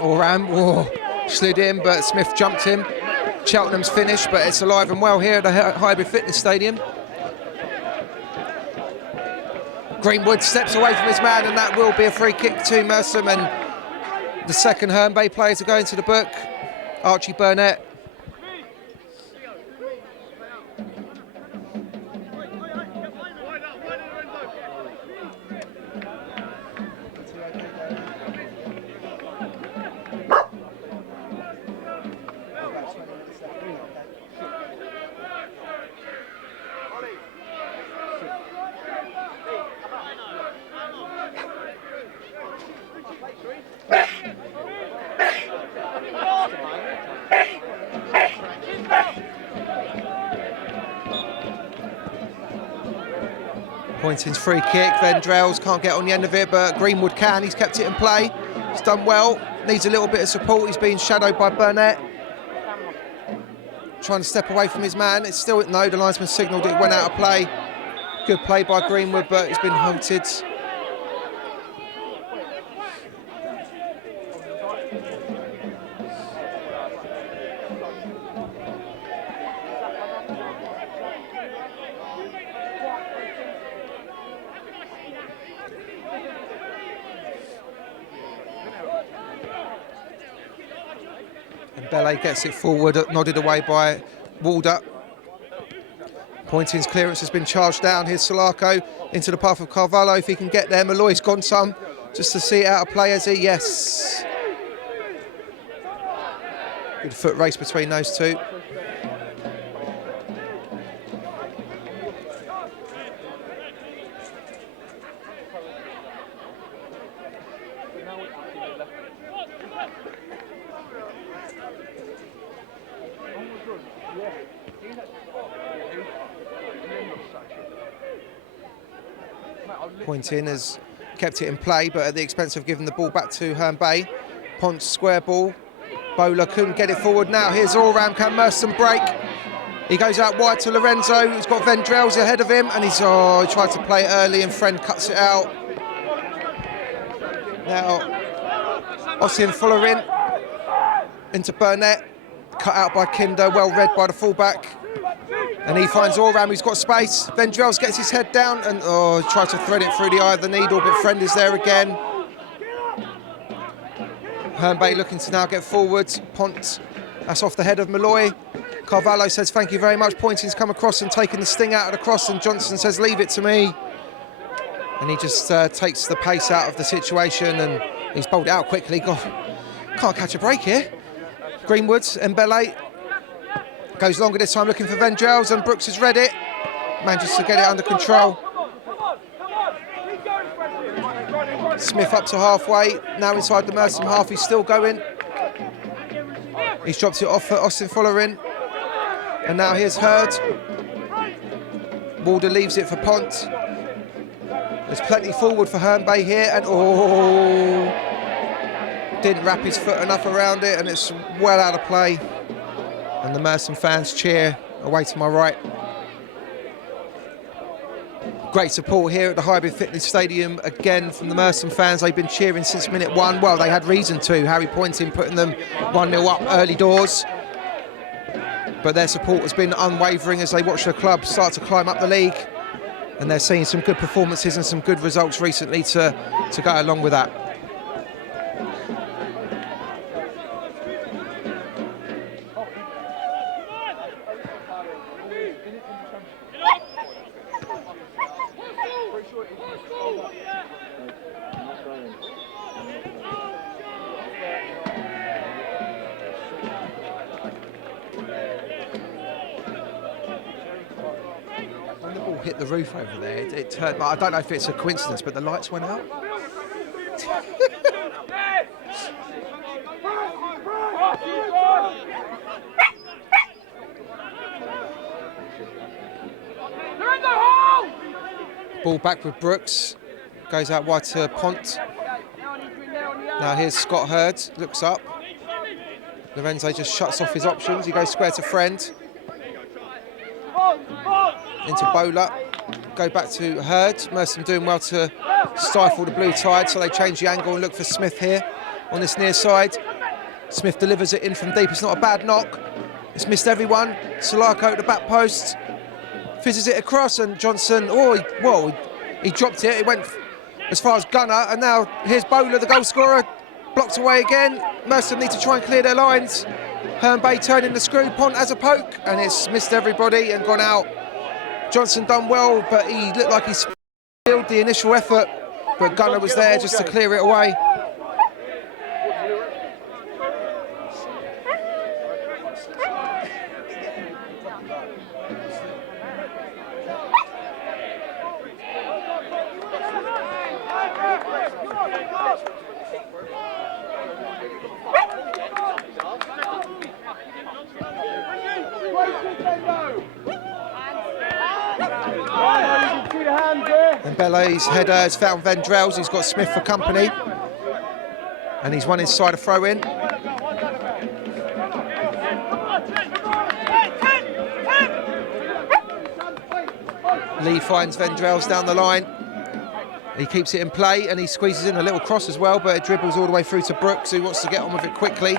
Oram slid in, but Smith jumped him. Cheltenham's finished, but it's alive and well here at the Highbury Fitness Stadium. Greenwood steps away from his man, and that will be a free kick to Merstham, and the second Herne Bay player to go into the book, Archie Burnett. Pointing's free kick, Vendrell's can't get on the end of it, but Greenwood can. He's kept it in play. He's done well. Needs a little bit of support. He's being shadowed by Burnett. Trying to step away from his man. It's still no. The linesman signalled it went out of play. Good play by Greenwood, but it's been halted. And Bele gets it forward, nodded away by Walder. Pointing's clearance has been charged down. Here's Solako into the path of Carvalho. If he can get there, Malloy's gone some just to see it out of play, has he? Yes. Good foot race between those two. Pointing has kept it in play, but at the expense of giving the ball back to Herne Bay. Ponce square ball. Bowler couldn't get it forward. Now here's Allram. Can Merstham break? He goes out wide to Lorenzo. He's got Vendrell's ahead of him, and he tried to play it early, and Friend cuts it out. Now Ossian Fuller into Burnett, cut out by Kinder, well read by the fullback. And he finds Allram, who's got space. Vendrell's gets his head down and tries to thread it through the eye of the needle, but Friend is there again. Herne Bay looking to now get forwards. Ponce, that's off the head of Malloy. Carvalho says thank you very much. Pointing's come across and taken the sting out of the cross, and Johnson says leave it to me. And he just takes the pace out of the situation, and he's bowled it out quickly. God, can't catch a break here. Greenwood, Mbele goes longer this time looking for Vendrell's, and Brooks has read it. Manages to get it under control. Smith up to halfway, now inside the Merstham half, he's still going. He's dropped it off for Austin Fullerin. And now here's Hurd. Walder leaves it for Ponce. There's plenty forward for Herne Bay here, and didn't wrap his foot enough around it, and it's well out of play. And the Merstham fans cheer away to my right. Great support here at the Highbury Fitness Stadium again from the Merstham fans. They've been cheering since minute one. Well, they had reason to. Harry Pointing putting them 1-0 up early doors. But their support has been unwavering as they watch the club start to climb up the league. And they're seeing some good performances and some good results recently to go along with that. Hit the roof over there. It turned. I don't know if it's a coincidence, but the lights went out. Ball back with Brooks. Goes out wide to Ponce. Now here's Scott Hurd. Looks up. Lorenzo just shuts off his options. He goes square to Friend. Into Bowler, go back to Hurd. Merstham doing well to stifle the blue tide, so they change the angle and look for Smith here on this near side. Smith delivers it in from deep. It's not a bad knock. It's missed everyone. Solako at the back post, fizzes it across, and Johnson, he dropped it. It went as far as Gunner, and now here's Bowler, the goal scorer, blocked away again. Merstham need to try and clear their lines. Herne Bay turning the screw, Pont has a poke, and it's missed everybody and gone out. Johnson done well, but he looked like he spilled the initial effort, but Gunner was there just to clear it away. And Bele's header has found Vendrell's, who's got Smith for company. And he's won inside a throw in. Lee finds Vendrell's down the line. He keeps it in play and he squeezes in a little cross as well, but it dribbles all the way through to Brooks, who wants to get on with it quickly.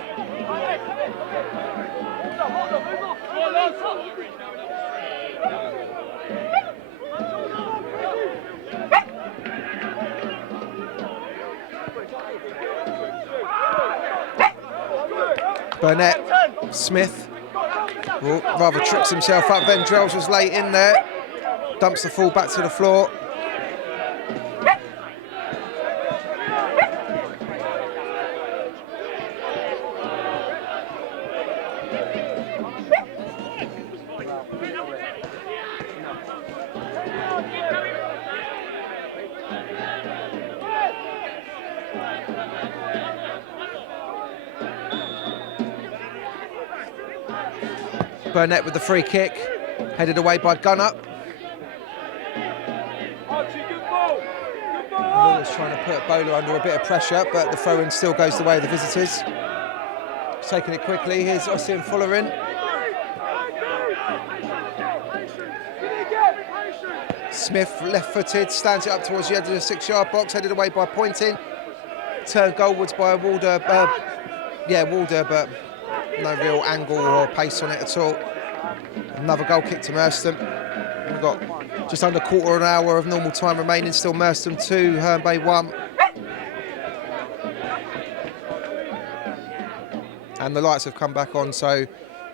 Burnett, Smith, Oh, rather tricks himself up. Vendrells was late in there. Dumps the full back to the floor. Burnett with the free kick, headed away by Gunner. Lewis trying to put Bowler under a bit of pressure, but the throw-in still goes the way of the visitors. Taking it quickly, here's Ossian Fullerin. Smith, left-footed, stands it up towards the edge of the 6-yard box, headed away by Pointing. Turned goalwards by Walder, Walder, but no real angle or pace on it at all. Another goal kick to Merstham. We've got just under quarter of an hour of normal time remaining. Still Merstham 2, Herne Bay 1. And the lights have come back on, so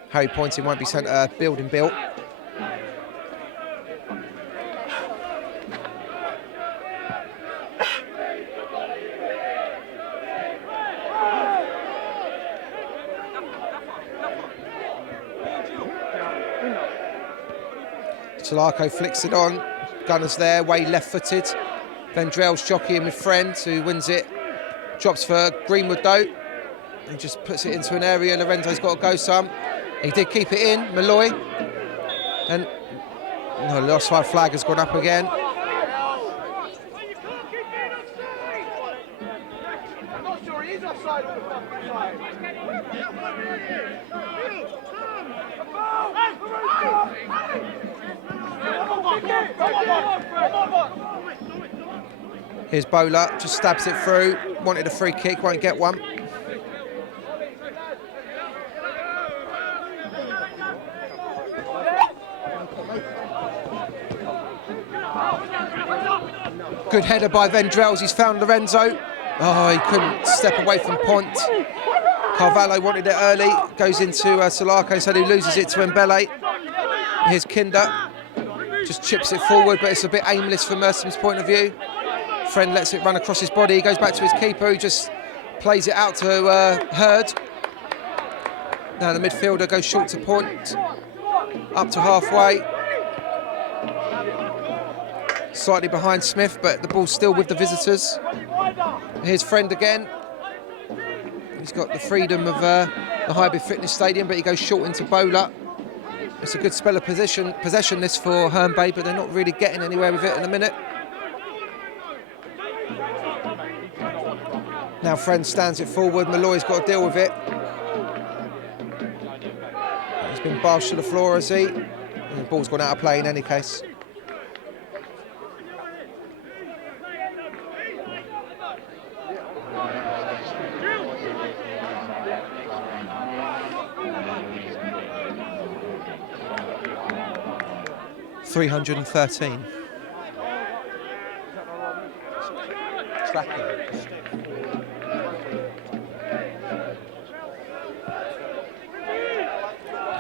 Harry Pointing won't be sent a building built. Solarco flicks it on. Gunner's there, way left-footed. Vendrell's jockeying with Friend, who wins it. Drops for Greenwood though. He just puts it into an area. Lorenzo's got to go some. He did keep it in, Malloy. And no, the offside flag has gone up again. I'm not sure he is offside on the fucking side. Here's Bowler, just stabs it through. Wanted a free kick, won't get one. Good header by Vendrells, he's found Lorenzo. Oh, he couldn't step away from Pont. Carvalho wanted it early, goes into Solarco, so he loses it to Mbele. Here's Kinder, just chips it forward, but it's a bit aimless from Merstham's point of view. Friend lets it run across his body, he goes back to his keeper, who just plays it out to Hurd. Now the midfielder goes short to Pont, up to halfway. Slightly behind Smith, but the ball's still with the visitors. Here's Friend again. He's got the freedom of the Highbury Fitness Stadium, but he goes short into Bowler. It's a good spell of possession this for Herne Bay, but they're not really getting anywhere with it in a minute. Now Friend stands it forward, Malloy's got to deal with it. He's been bashed to the floor, has he? And the ball's gone out of play in any case. .313.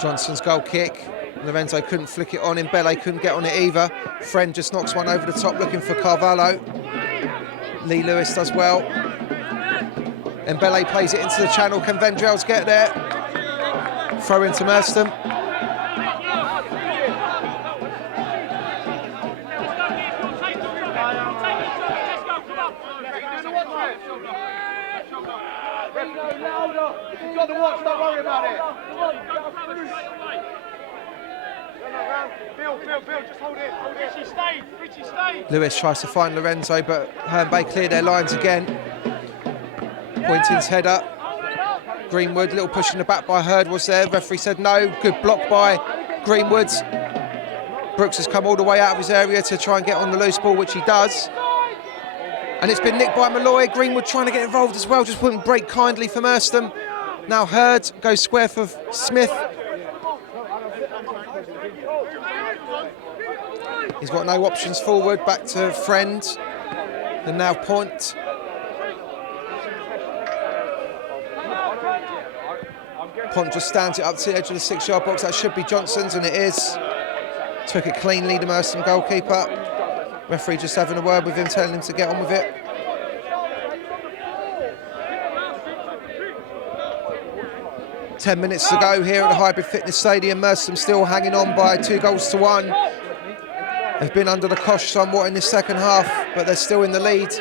Johnson's goal kick. Lorenzo couldn't flick it on. Mbele couldn't get on it either. Friend just knocks one over the top looking for Carvalho. Lee Lewis does well. Mbele plays it into the channel. Can Vendrells get there? Throw into Merstham. You've got the watch, don't worry about it. Bill, just hold it. Richie, stay. Lewis tries to find Lorenzo, but Herne Bay clear their lines again. Pointing's header. Greenwood, little push in the back by Hurd was there. Referee said no. Good block by Greenwood. Brooks has come all the way out of his area to try and get on the loose ball, which he does. And it's been nicked by Malloy. Greenwood trying to get involved as well, just wouldn't break kindly for Merstham. Now Hurd goes square for Smith. He's got no options forward, back to Friend. And now Point. Pont just stands it up to the edge of the 6-yard box. That should be Johnson's, and it is. Took it cleanly, the Merstham goalkeeper. Referee just having a word with him, telling him to get on with it. Ten minutes to go here at the Hybrid Fitness Stadium. Merstham still hanging on by 2-1. They've been under the cosh somewhat in the second half, but they're still in the lead.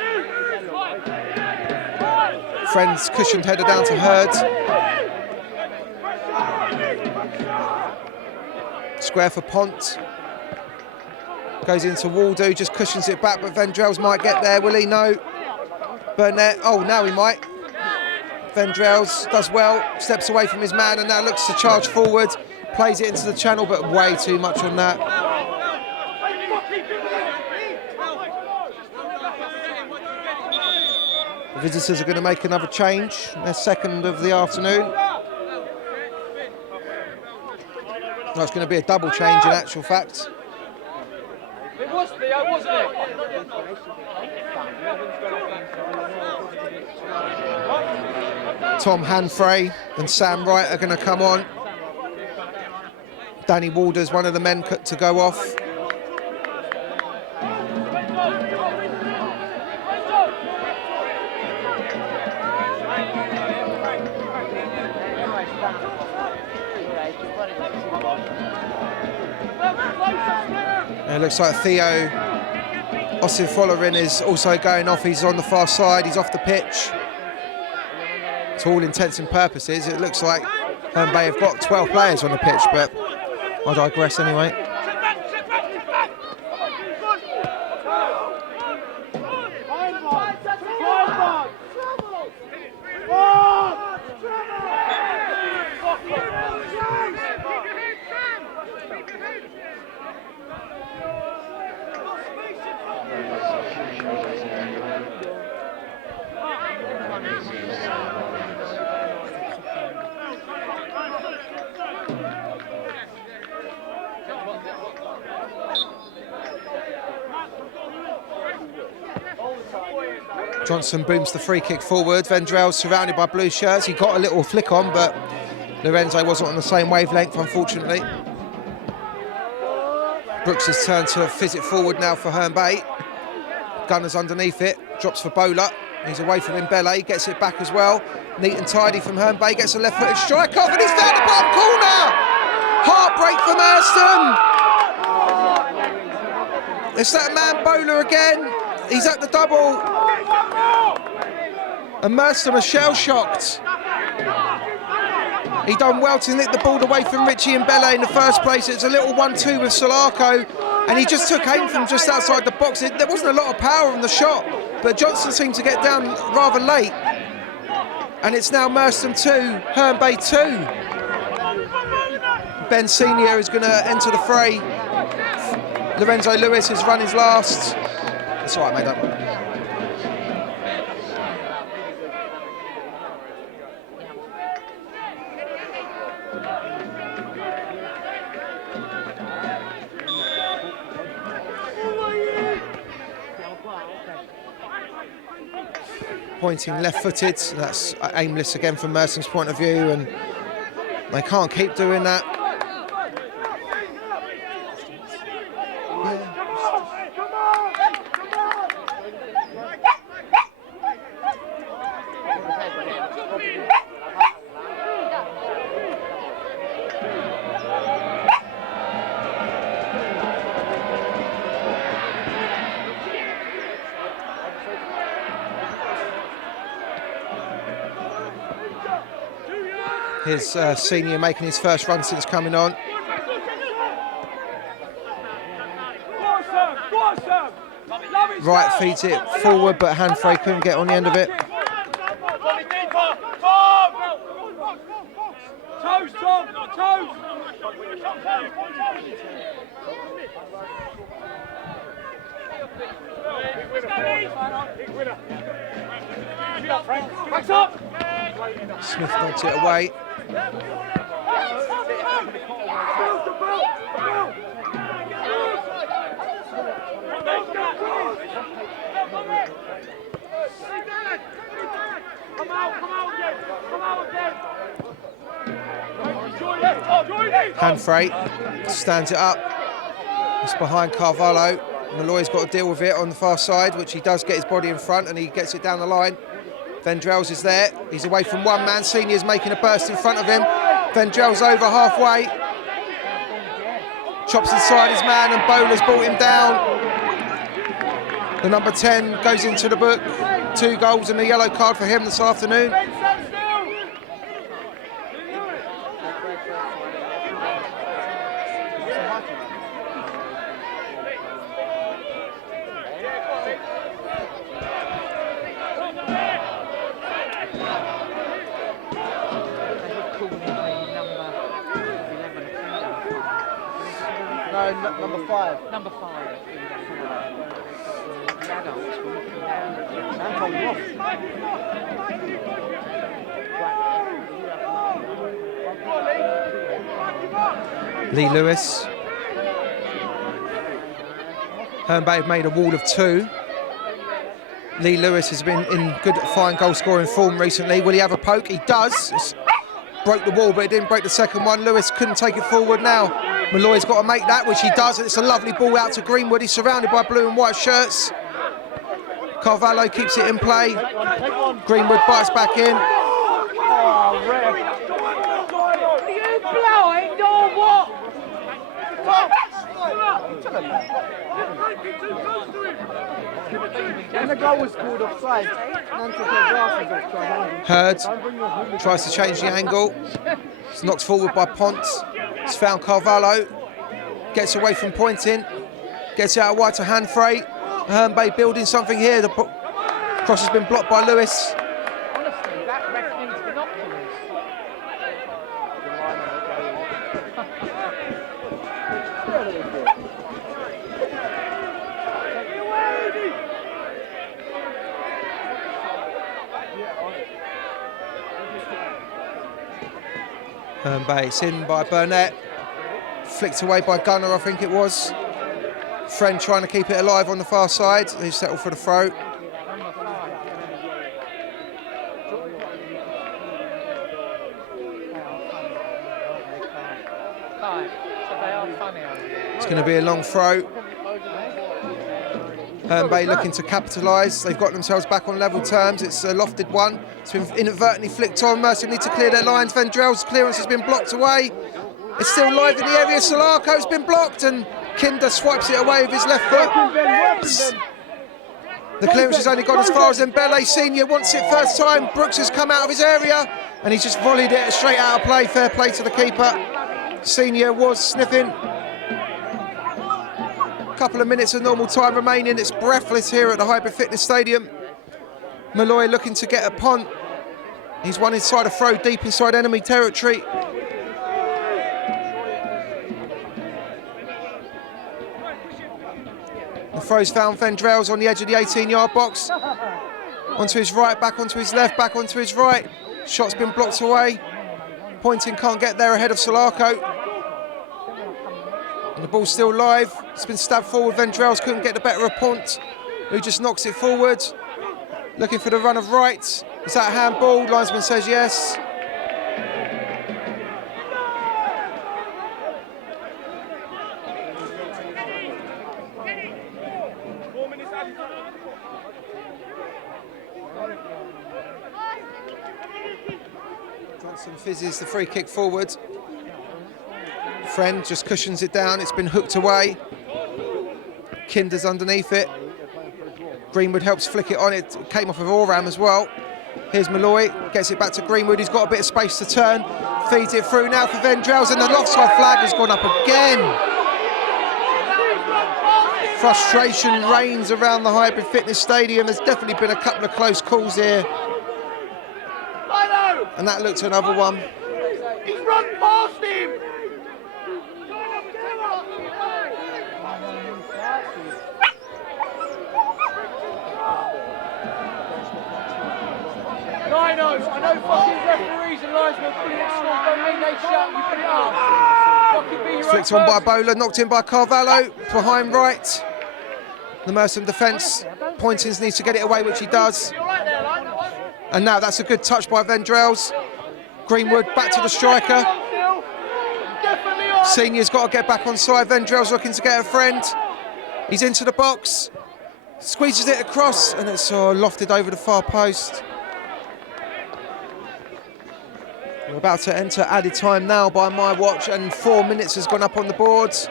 Friends cushioned header down to Herde. Square for Pont. Goes into Waldo, just cushions it back, but Vendrell's might get there, will he? No. Burnett, oh, now he might. Vendrell's does well, steps away from his man and now looks to charge forward. Plays it into the channel, but way too much on that. The visitors are going to make another change, their second of the afternoon. No, it's going to be a double change in actual fact. It was Theo, wasn't it? Tom Hanfrey and Sam Wright are going to come on. Danny Walder's one of the men to go off. It looks like Theo Ossifollering is also going off. He's on the far side, he's off the pitch. To all intents and purposes, it looks like Herne Bay have got 12 players on the pitch, but I digress anyway. Johnson booms the free kick forward. Vendrell's surrounded by blue shirts. He got a little flick on, but Lorenzo wasn't on the same wavelength, unfortunately. Brooks has turned to fizz it forward now for Herne Bay. Gunner's underneath it, drops for Bowler. He's away from Mbele, gets it back as well. Neat and tidy from Herne Bay, gets a left-footed strike off, and he's found the bottom corner! Heartbreak for Merstham! It's that man Bowler again. He's at the double. And Merstham are shell-shocked. He done well to nick the ball away from Richie Mbele in the first place. It's a little 1-2 with Solarco, and he just took aim from just outside the box. There wasn't a lot of power in the shot, but Johnson seemed to get down rather late. And it's now Merstham 2, Herne Bay 2. Ben Senior is going to enter the fray. Lorenzo Lewis has run his last. That's all right, mate, don't worry. Pointing left-footed, that's aimless again from Merstham's point of view, and they can't keep doing that. His Senior making his first run since coming on. Wright feeds it forward, but Hanfrey couldn't get on the end of it. Smith knocks it away. Hanfrey stands it up. It's behind Carvalho. Malloy's got to deal with it on the far side, which he does get his body in front and he gets it down the line. Vendrell's is there. He's away from one man. Senior's making a burst in front of him. Vendrell's over halfway. Chops inside his man and Bowler's brought him down. The number 10 goes into the book. 2 goals and a yellow card for him this afternoon. No, number 5. Number 5. The adults were looking down. Man told him off. Lee Lewis. Herne have made a wall of 2. Lee Lewis has been in good, fine goal scoring form recently. Will he have a poke? He does. It's broke the wall, but it didn't break the second one. Lewis couldn't take it forward now. Malloy's got to make that, which he does. It's a lovely ball out to Greenwood. He's surrounded by blue and white shirts. Carvalho keeps it in play. Greenwood bites back in. Oh, ref. Are you blind or what? When the goal was scored offside, man took their glasses off, tried Herd tries to change the angle. It's knocked forward by Ponce. It's found Carvalho. Gets away from pointing. Gets out wide to Hanfrey. Herne Bay building something here. The cross has been blocked by Lewis. Honestly, that ref needs binoculars. Herne Bay, it's in by Burnett. Flicked away by Gunner, I think it was. Friend trying to keep it alive on the far side. They settle for the throw. It's going to be a long throw. Herne Bay looking to capitalise. They've got themselves back on level terms. It's a lofted one. It's been inadvertently flicked on. Merstham need to clear their lines. Vendrell's clearance has been blocked away. It's still live in the area. Solarco's been blocked and Kinder swipes it away with his left foot. The clearance has only gone as far as Mbele. Senior wants it first time. Brooks has come out of his area and he's just volleyed it straight out of play. Fair play to the keeper. Senior was sniffing. Couple of minutes of normal time remaining. It's breathless here at the Hybrid Fitness Stadium. Malloy looking to get a punt. He's one inside a throw deep inside enemy territory. The throw's found. Vendrell's on the edge of the 18-yard box. Onto his right, back onto his left, back onto his right. Shot's been blocked away. Pointing can't get there ahead of Solarco. And the ball's still live. It's been stabbed forward. Vendrell's couldn't get the better of Pont, who just knocks it forward. Looking for the run of right. Is that a handball? Linesman says yes. Johnson fizzes the free kick forward. Friend just cushions it down. It's been hooked away. Kinder's underneath it. Greenwood helps flick it on. It came off of Oram as well. Here's Malloy, gets it back to Greenwood. He's got a bit of space to turn. Feeds it through now for Vendrell's and the offside flag has gone up again. Frustration reigns around the Hybrid Fitness Stadium. There's definitely been a couple of close calls here. And that looked another one. He's run past him! I know fucking referees and linesmen put it strong, don't mean they shut, you put it up. Fucking be your Flicked on by Bowler, knocked in by Carvalho, behind right. The Merstham defence, Pointins needs to get it away, which he does. And now that's a good touch by Vendrell's. Greenwood back to the striker. Senior's got to get back on side. Vendrell's looking to get a friend. He's into the box. Squeezes it across and it's lofted over the far post. We're about to enter added time now by my watch, and 4 minutes has gone up on the boards.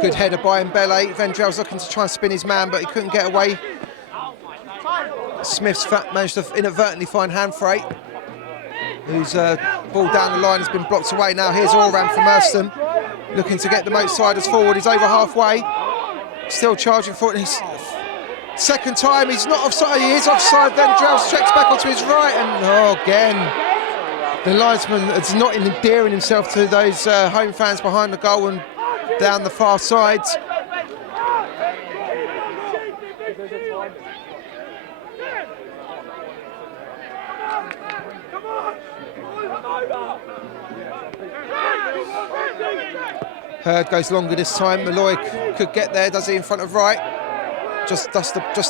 Good header by Mbele. Vendrell's looking to try and spin his man, but he couldn't get away. Smith's managed to inadvertently find Herne, whose ball down the line has been blocked away. Now here's Oram from Merstham, looking to get the outsiders forward. He's over halfway, still charging for it. He's second time, he's not offside. He is offside. Vendrell checks back onto his right, and again, the linesman is not endearing himself to those home fans behind the goal and down the far side. Herd goes longer this time. Malloy could get there, does he, in front of right? Just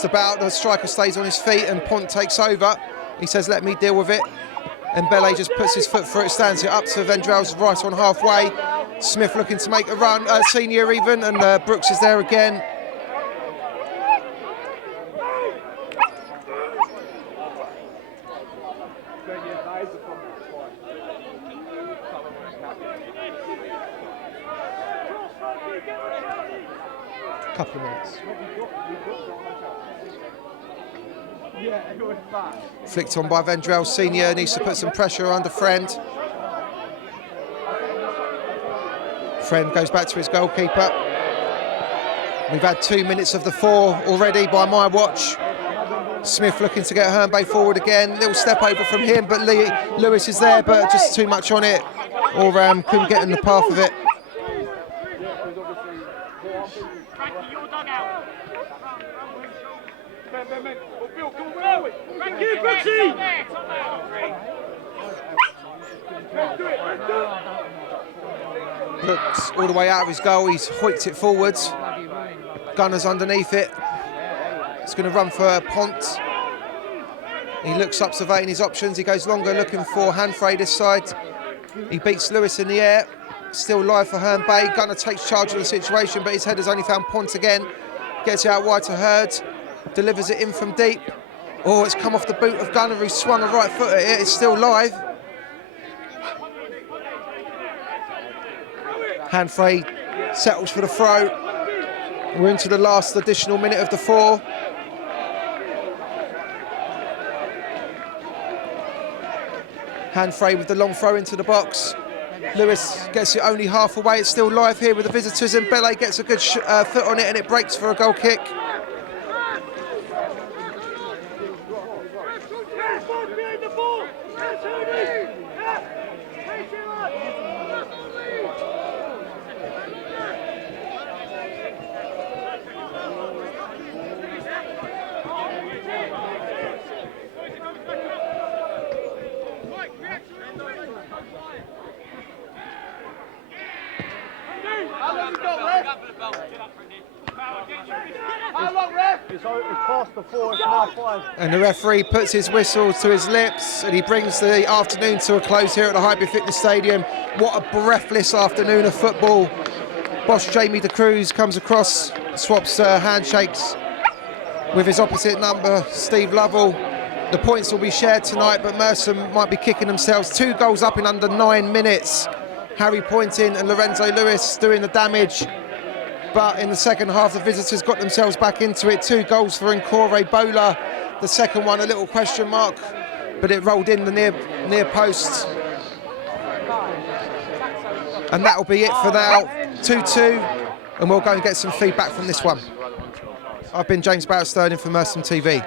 about. The striker stays on his feet and Pont takes over. He says, let me deal with it. And Mbele just puts his foot through it, stands it up to Vendrell's right on halfway. Smith looking to make a run, Senior even, and Brooks is there again. Couple of minutes. Flicked on by Vendrell. Senior needs to put some pressure under Friend. Friend goes back to his goalkeeper. We've had 2 minutes of the 4 already by my watch. Smith looking to get Herne forward again. Little step over from him, but Lewis is there, but just too much on it. Or couldn't get in the path of it. Brooks all the way out of his goal, he's hoiked it forwards. Gunner's underneath it. It's going to run for Pont. He looks up, surveying his options. He goes longer, looking for Herne this side. He beats Lewis in the air. Still live for Herne. Gunner takes charge of the situation, but his header's only found Pont again. Gets it out wide to Herd. Delivers it in from deep. Oh, it's come off the boot of Gunner, who swung a right foot at it. It's still live. Herne settles for the throw. We're into the last additional minute of the 4. Herne with the long throw into the box. Lewis gets it only half away. It's still live here with the visitors, and Mbele gets a good foot on it, and it breaks for a goal kick. It's past the 4, it's now 5. And the referee puts his whistle to his lips, and he brings the afternoon to a close here at the Highbury Fitness Stadium. What a breathless afternoon of football. Boss Jamie De Cruz comes across, swaps handshakes with his opposite number, Steve Lovell. The points will be shared tonight, but Merstham might be kicking themselves. 2 goals up in under 9 minutes. Harry Pointing and Lorenzo Lewis doing the damage. But in the second half, the visitors got themselves back into it. 2 goals for Nkore Bola. The second one, a little question mark, but it rolled in the near post. And that'll be it for now. 2-2, and we'll go and get some feedback from this one. I've been James Barrett-Sterling for Merstham TV.